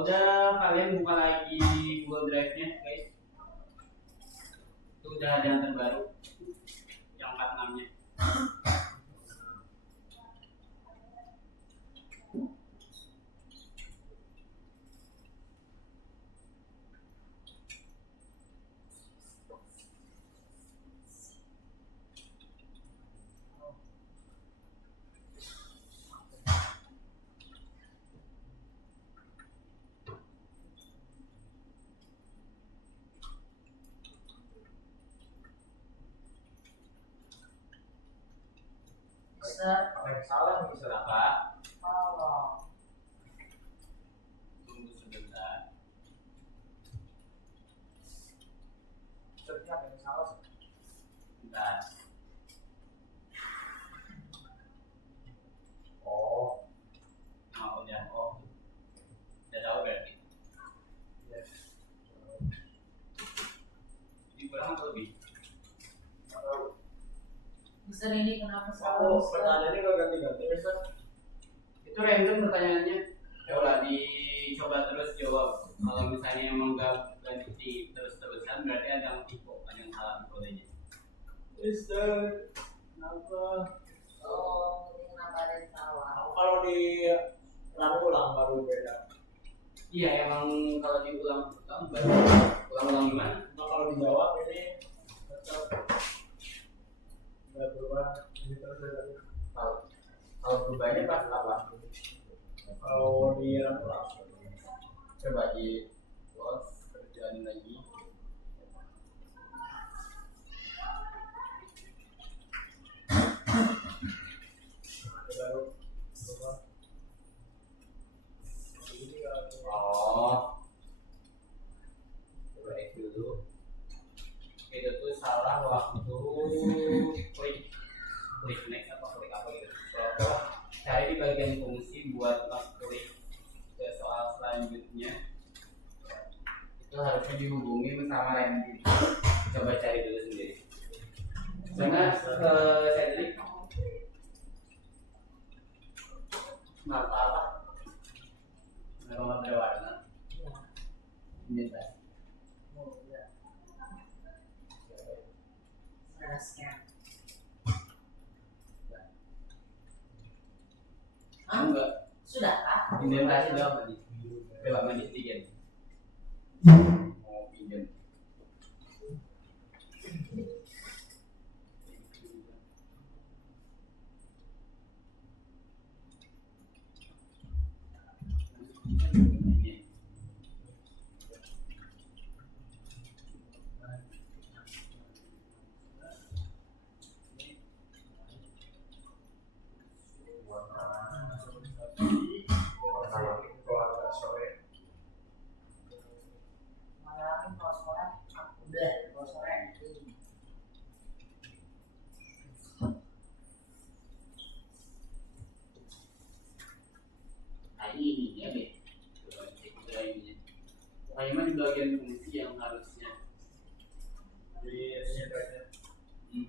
udah kalian buka lagi Google Drive-nya, guys. Itu udah ada yang terbaru, yang 46-nya. Mister, Apa yang salah nih Mister? Apa? tolong. Tunggu sebentar. Mister, ini apa yang salah sih? Bentar. Oh, Udah. Oh, udah tahu berarti. iya. Ini kurang atau lebih? Atau Mister ini kenapa salah? aku Mister? pertanyaannya kok ganti-ganti Mister? Itu random pertanyaannya. Coba dicoba terus jawab. Kalau misalnya emang gak ganti terus-terusan, berarti ada yang tipe, ada yang salah di kodenya. Mister, kenapa? Oh, ini kenapa ada yang salah? Kalau di ulang baru beda. Iya, emang kalau diulang-ulang baru ulang-ulang gimana? Nah, kalau dijawab ini tetap nggak berubah. Ini terus dari Kalau berubahnya pas apa? kalau di ulang. Coba di close, kerjaan lagi. Baru berubah. Ini Oh, coba X dulu. Itu tuh salah waktu klik next apa klik apa gitu. Kalau cari di bagian fungsi buat klik ke soal selanjutnya, itu harusnya dihubungi sama Randy. Coba cari dulu sendiri. Karena Cedric kenapa apa? Nomor berwarna. Ini tas. Oh, iya. Ada scan. Hah? Enggak. Sudah kah? Indentasi doang tadi. Coba mandi sedikit. Mau pinjam. Ini. kalau sore Malam kalau sore aku udah kalau sore. Nah ini ya deh. Coba cek dulu ininya. Pokoknya mah di bagian fungsi yang harusnya. di sini Hmm.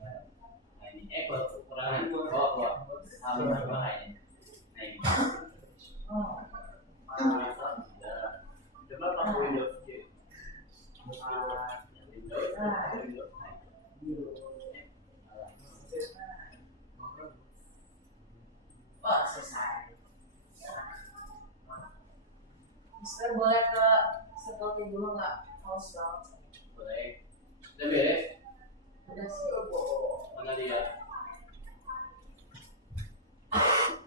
Nah ini kekurangan bawa sama bahaya. Nah ini. Oh, Coba pakai Windows Q. Windows. wah selesai. Mister boleh ke sekolah dulu nggak? Haus banget. Boleh. Udah beres? Udah sih. Mana lihat?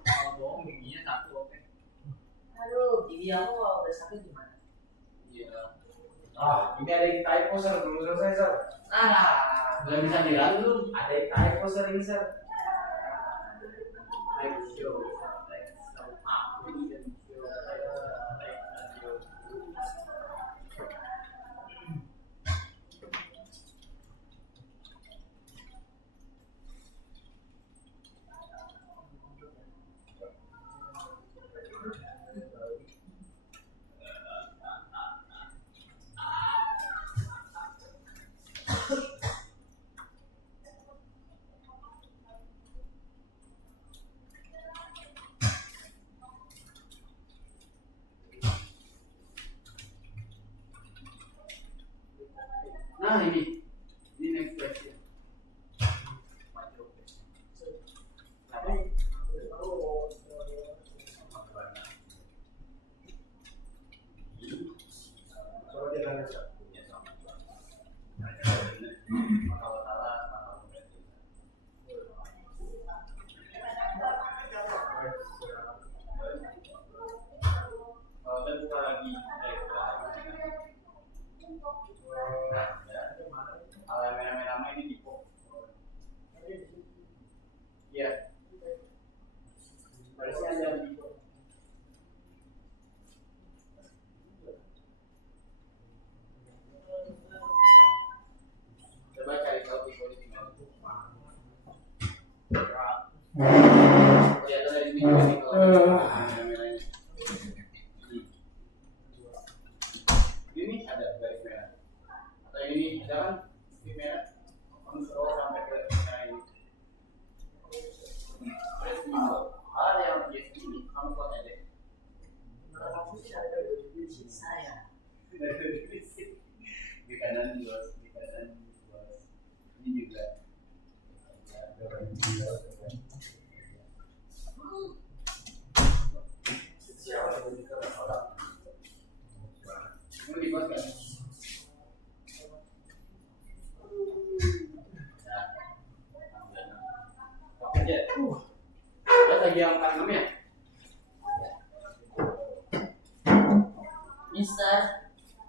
Kalau bohong giginya satu, oke? Aduh, gigi aku kalau udah sakit gimana? Iya. ini ada yang typo sir belum selesai sir Udah bisa dilalu. ada yang typo sir ini sir Like show. Nah ini next question. Macro. Apa? Coba kita lihat. Ya sama. Kalau salah salah berarti. Kalau kan buka lagi nah, ya. Kalau yang merah-merah ini Dipo. Iya. Harusnya ada Dipo. Coba cari tahu Dipo di mana. Kelihatan dari sini juga nih kalau merah-merahnya. Ini ada garis merah. Atau ini ada kan garis merah. Kamu scroll sampai ke merah ini. Terus ada yang di sini, kamu buat aja. Saya. Di kanan luas, di kanan luas. Ini juga. Ini di bawah kan? Oke aja. Udah lagi yang 46 ya? Mister,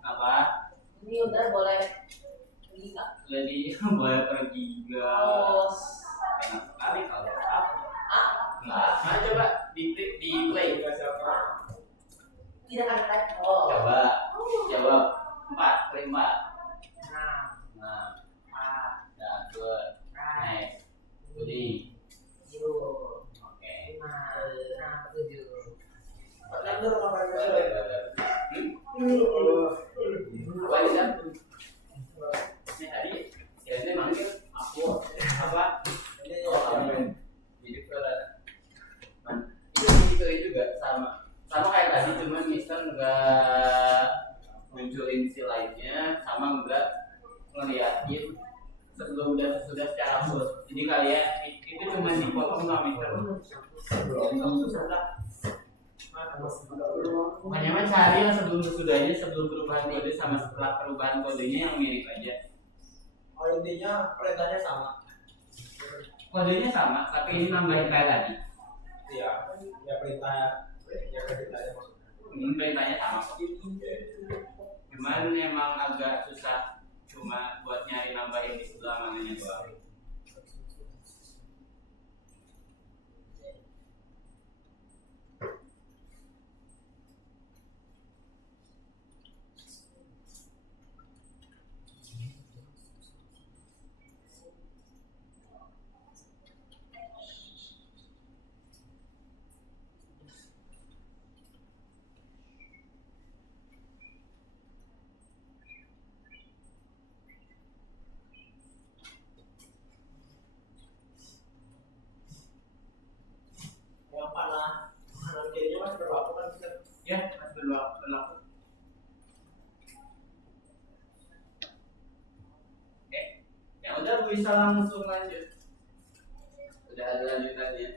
Apa? ini udah boleh pergi nggak? Jadi boleh pergi ga? Terus, Enak sekali kalau apa? ah, Enggak. Nah, coba di play. tidak ada level. Coba. Jawab 4 kali 4. Nah, Nah, ah, dan good. Next. Budi. yuk, Oke. 5, 6, 7. Pertanyaan rumah Boleh, saya. boleh. Apa ini kan? Ini tadi ini manggil aku apa? Oh, kamu. Jadi saudara. Itu juga sama kayak tadi, cuman Mister nggak munculin si lainnya, sama nggak ngeliatin sebelum dan sesudah secara full. Jadi kalian itu cuma dipotong sama Mister. Makanya mah cari yang sebelum sesudahnya, sebelum perubahan kode sama setelah perubahan kodenya yang mirip aja. Oh, intinya perintahnya sama. Kodenya sama, tapi ini nambahin kayak tadi. Iya, ya perintahnya maksudnya. Perintahnya sama kok. Cuman emang agak susah cuma buat nyari nambahin di sebelah mananya doang. Yang kanan kirinya masih berlaku kan? Ya, masih berlaku. Oke, ya udah bisa langsung lanjut. Udah ada lanjutannya.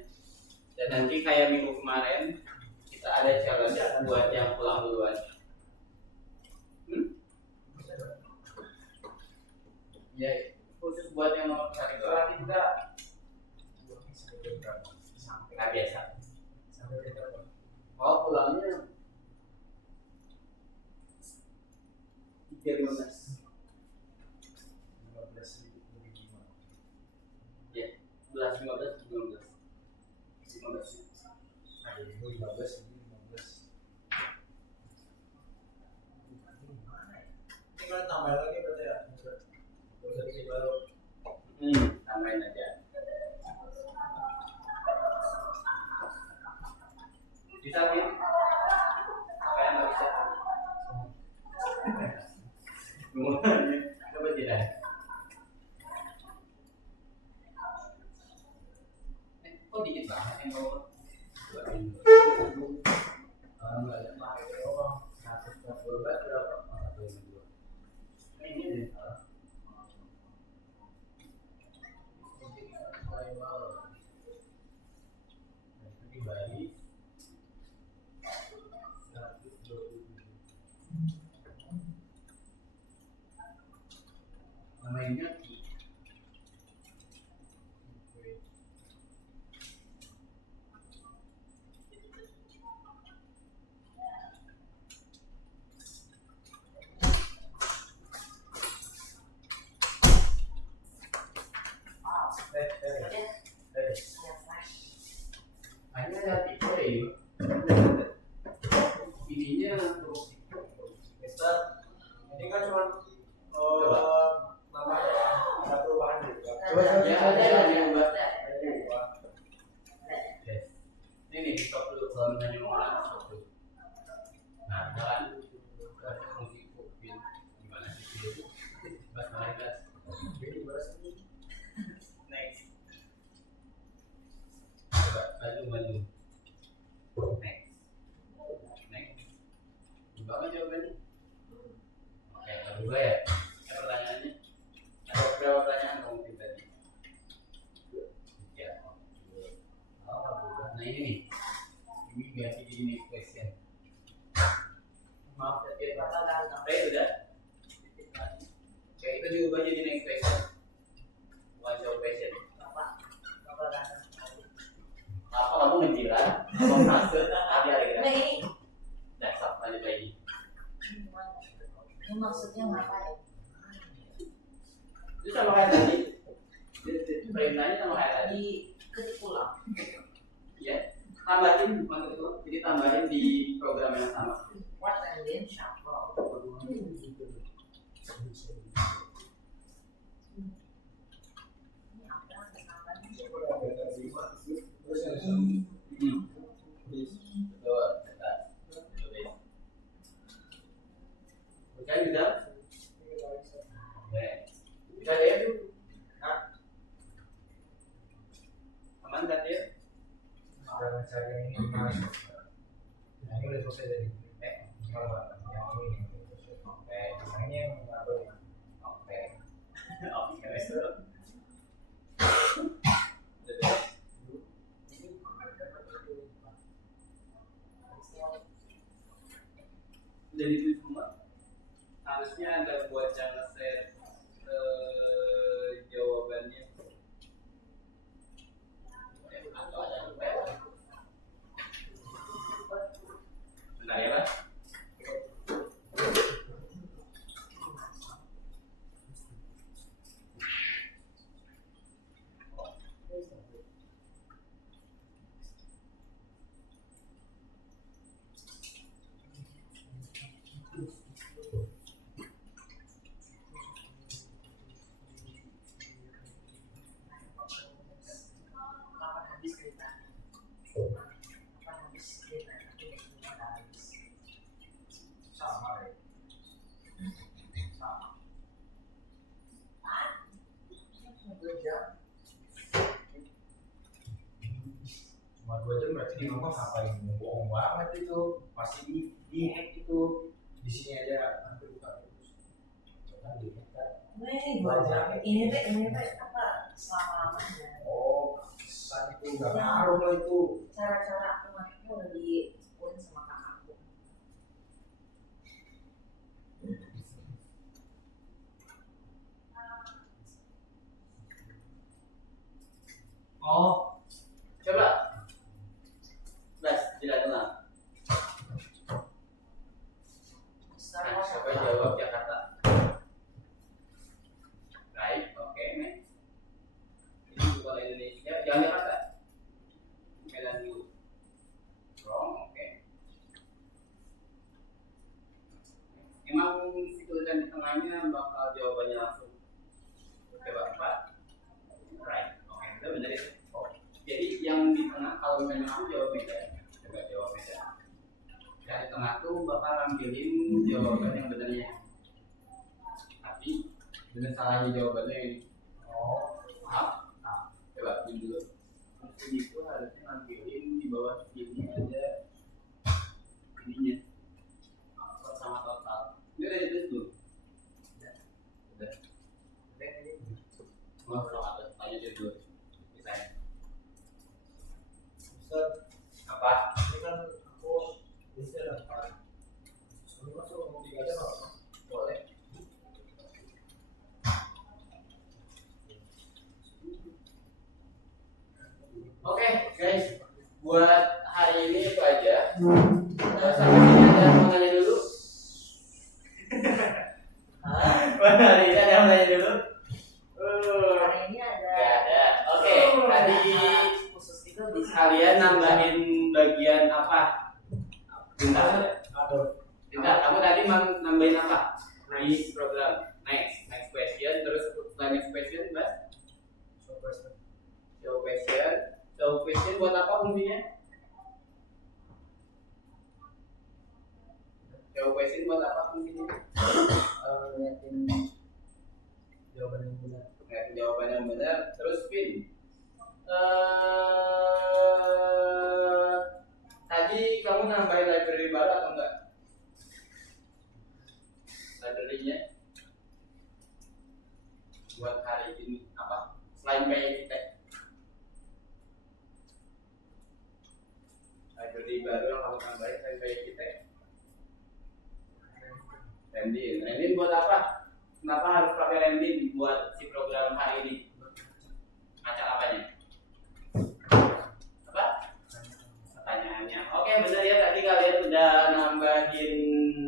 Dan nanti kayak minggu kemarin kita ada challenge buat yang pulang duluan. Ya, khusus buat yang mau cari doang kita nggak biasa. Oh, pulangnya 3.15. Ya, 11.15. Ini kalau tambah lagi berarti ya. Bisa bikin baru. Tambahin aja. Bisa Min? Apa yang nggak bisa? Coba tidak. Kok dikit banget yang bawah? Ini deh. juga ya. Pertanyaannya ada berapa pertanyaan kamu mungkin tadi? Ya. Nah ini ganti jadi next question. Maaf tadi sampai udah. Oke, itu diubah jadi next question. Bukan jawab question. Apa kamu ngejilat? Apa maksud? Ada lagi kan? Nah ini Dasar lanjut lagi. ini maksudnya ngapain? Itu sama kayak tadi. Perintahnya sama kayak tadi. Di ketik ulang. Ya, tambahin maksud itu. Jadi tambahin di program yang sama. What and then shuffle. Ini apa? Terus yang Betul. Betul. Bukan juga. Oke. Bisa ya? Aman kan ya? cara cara ini masuk. Nah, ini udah selesai dari kalau yang ini Oke. ini yang apa ya? Oke. Oke, wes. Dari itu semua harusnya ada buat yang nge-share jawabannya. Atau ada web. Bentar ya, Mas. Kapan habis cerita? Kapan habis cerita? Tapi nggak habis. Sama ya. Sama. Cuma 2 jam. Cuma 2 jam berarti di rumah ngapain? Bohong banget itu. Masih di hack itu. Di sini aja hampir buka terus. Kan di hack kan. Ini 2 jam. Ini teh apa? Selama-lamanya. Oh, kesan itu udah ngaruh lah itu. Cara-cara aku masuknya udah dipoin sama kakakku. Oh, coba. Bas, tidak tenang. Sekarang Siapa jawab Jakarta? Baik, oke, next. Ini bukan Indonesia, jangan Jakarta. Medan dulu. Wrong, oke. Emang si tulisan di tengahnya bakal jawabannya langsung. Coba 4. Right, oke, itu benar itu. Oh, jadi yang di tengah kalau misalnya aku jawab Medan, coba jawab Medan. Dari tengah tuh bakal nampilin jawaban yang benernya. Tapi bener salahnya jawabannya ini. Oh, maaf. Nah, coba ini dulu. Mungkin itu harusnya nampilin di bawah ini ada ininya. Sama total. Ini udah ditulis belum? Udah. Oh, selamat. Tanya dia dulu. Misalnya. Ustaz, Apa? ini kan aku bisa dapat. Ini masuk ngomong 3 jam apa? Boleh. Oke, guys. Buat hari ini itu aja. Sampai sini ada yang mau nanya dulu? Buat hari ini ada yang mau nanya dulu? hari ini ada. Gak ada. Oke, tadi Khusus itu bisa. kalian nambahin bagian apa? Tinta. Aduh. Tinta, kamu tadi nambahin apa? Di program. Next question. Terus setelah next question, Mas? Show question. Show question buat apa fungsinya? Show question buat apa fungsinya? Ngeliatin jawaban yang benar. Ngeliatin jawaban yang benar. Terus pin. Tadi kamu nambahin library baru atau enggak? Library-nya? buat hari ini apa selain PI kita jadi baru yang kamu tambahin selain PI kita Rendin buat apa? Kenapa harus pakai Rendin buat si program hari ini? Macam apanya? Apa? Pertanyaannya. Oke, benar ya, tadi kalian udah nambahin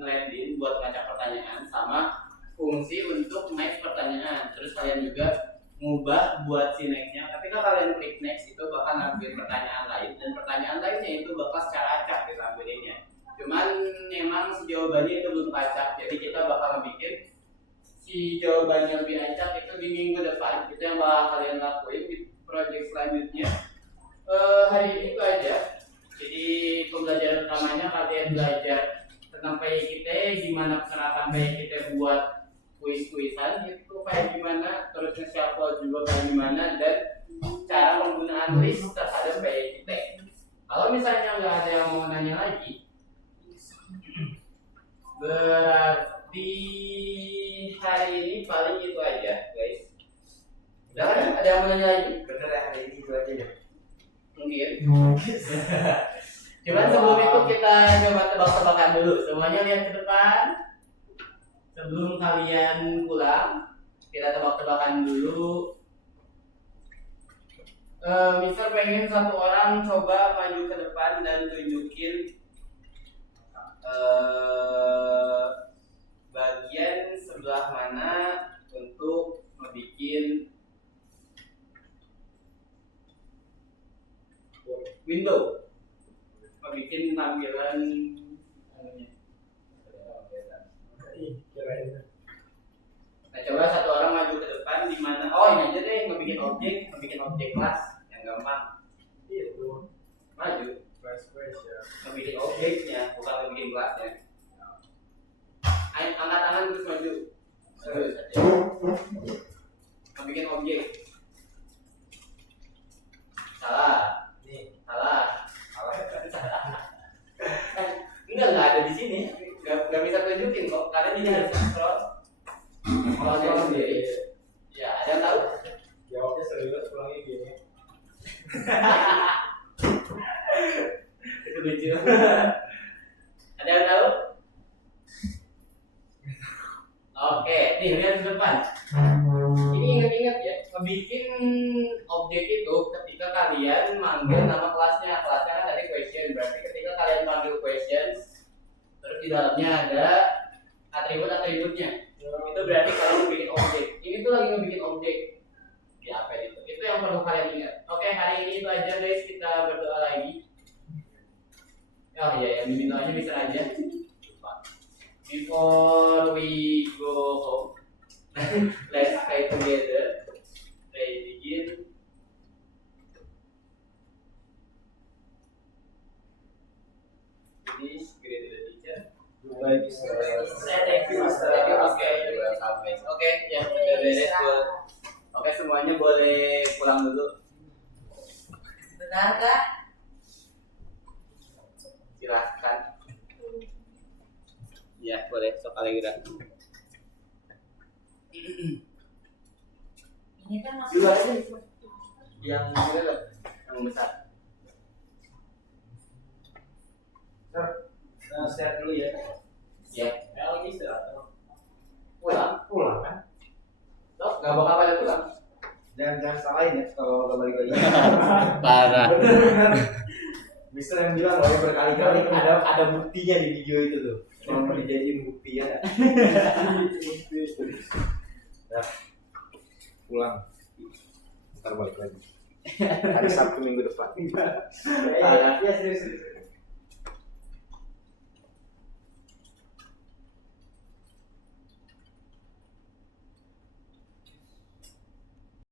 Rendin buat ngacak pertanyaan sama fungsi untuk next pertanyaan. Terus kalian juga ngubah buat si nextnya. Ketika kalian klik next itu bakal ngambil pertanyaan lain dan pertanyaan lainnya itu bakal secara acak kita ambilinnya. Cuman memang si jawabannya itu belum acak, jadi kita bakal bikin si jawabannya lebih acak itu di minggu depan. Itu yang bakal kalian lakuin di project selanjutnya. Hari ini itu aja. Jadi pembelajaran utamanya kalian belajar tentang PIKT, gimana penerapan PIKT buat kuis-kuisan itu kayak gimana, terus nge-shuffle juga kayak gimana, dan cara penggunaan list terhadap PIKT. Kalau misalnya nggak ada yang mau nanya lagi, berarti hari ini paling itu aja, guys. Udah kan? Ada yang mau nanya lagi? Bener ya, hari ini itu aja ya. Mungkin. Cuman sebelum itu kita coba tebak-tebakan dulu. Semuanya lihat ke depan. Sebelum kalian pulang, kita tebak-tebakan dulu. Mister pengen satu orang coba maju ke depan dan tunjukin bagian sebelah mana untuk ngebikin window, ngebikin tampilan anunya. Nah, coba satu orang maju ke depan di mana? Oh, ini aja deh, ngebikin objek kelas yang gampang. Itu Maju, fresh ya. ngebikin objeknya, bukan ngebikin kelasnya. Ayo, angkat tangan terus maju. Terus aja. Ngebikin objek. Salah. Nih, Salah. salah. Enggak ada di sini. Enggak bisa tunjukin kok. Kalian ini harus scroll. Kalau dia sendiri. Ya, ada yang tahu? Jawabnya serius pulangnya gini. Itu lucu. Ada yang tahu? Oke, nih lihat di depan. Ini ingat-ingat ya, ngebikin objek itu ketika kalian manggil nama kelasnya. Kelasnya kan tadi question, berarti ketika kalian panggil questions, terus di dalamnya ada atribut-atributnya. Itu berarti kalian bikin objek. Ini tuh lagi ngebikin objek. Di apa itu? Itu yang perlu kalian ingat. Oke, hari ini itu aja guys, kita berdoa lagi. Oh iya, yang diminta doanya bisa aja. Before we go home, let's pray together. Pray begin. Please greet the teacher. Baik, Mister. Thank you, Mister. Oke, ya udah beres buat. Oke, semuanya boleh pulang dulu. Benar kah? Silahkan. Ya, boleh. Sok Allegra. Ini kan masih Dulu aja. Yang mana loh? Yang besar. Share dulu ya. Ya. Lagi istirahat. Pulang kan? Toh, nggak bakal pada pulang. Jangan salahin ya kalau nggak balik lagi. Parah. Mister yang bilang loh berkali-kali ada buktinya di video itu tuh. Kalau mau dijadiin bukti ya. Dah, pulang. Ntar balik lagi. Hari Sabtu minggu depan. Parah. Ya serius.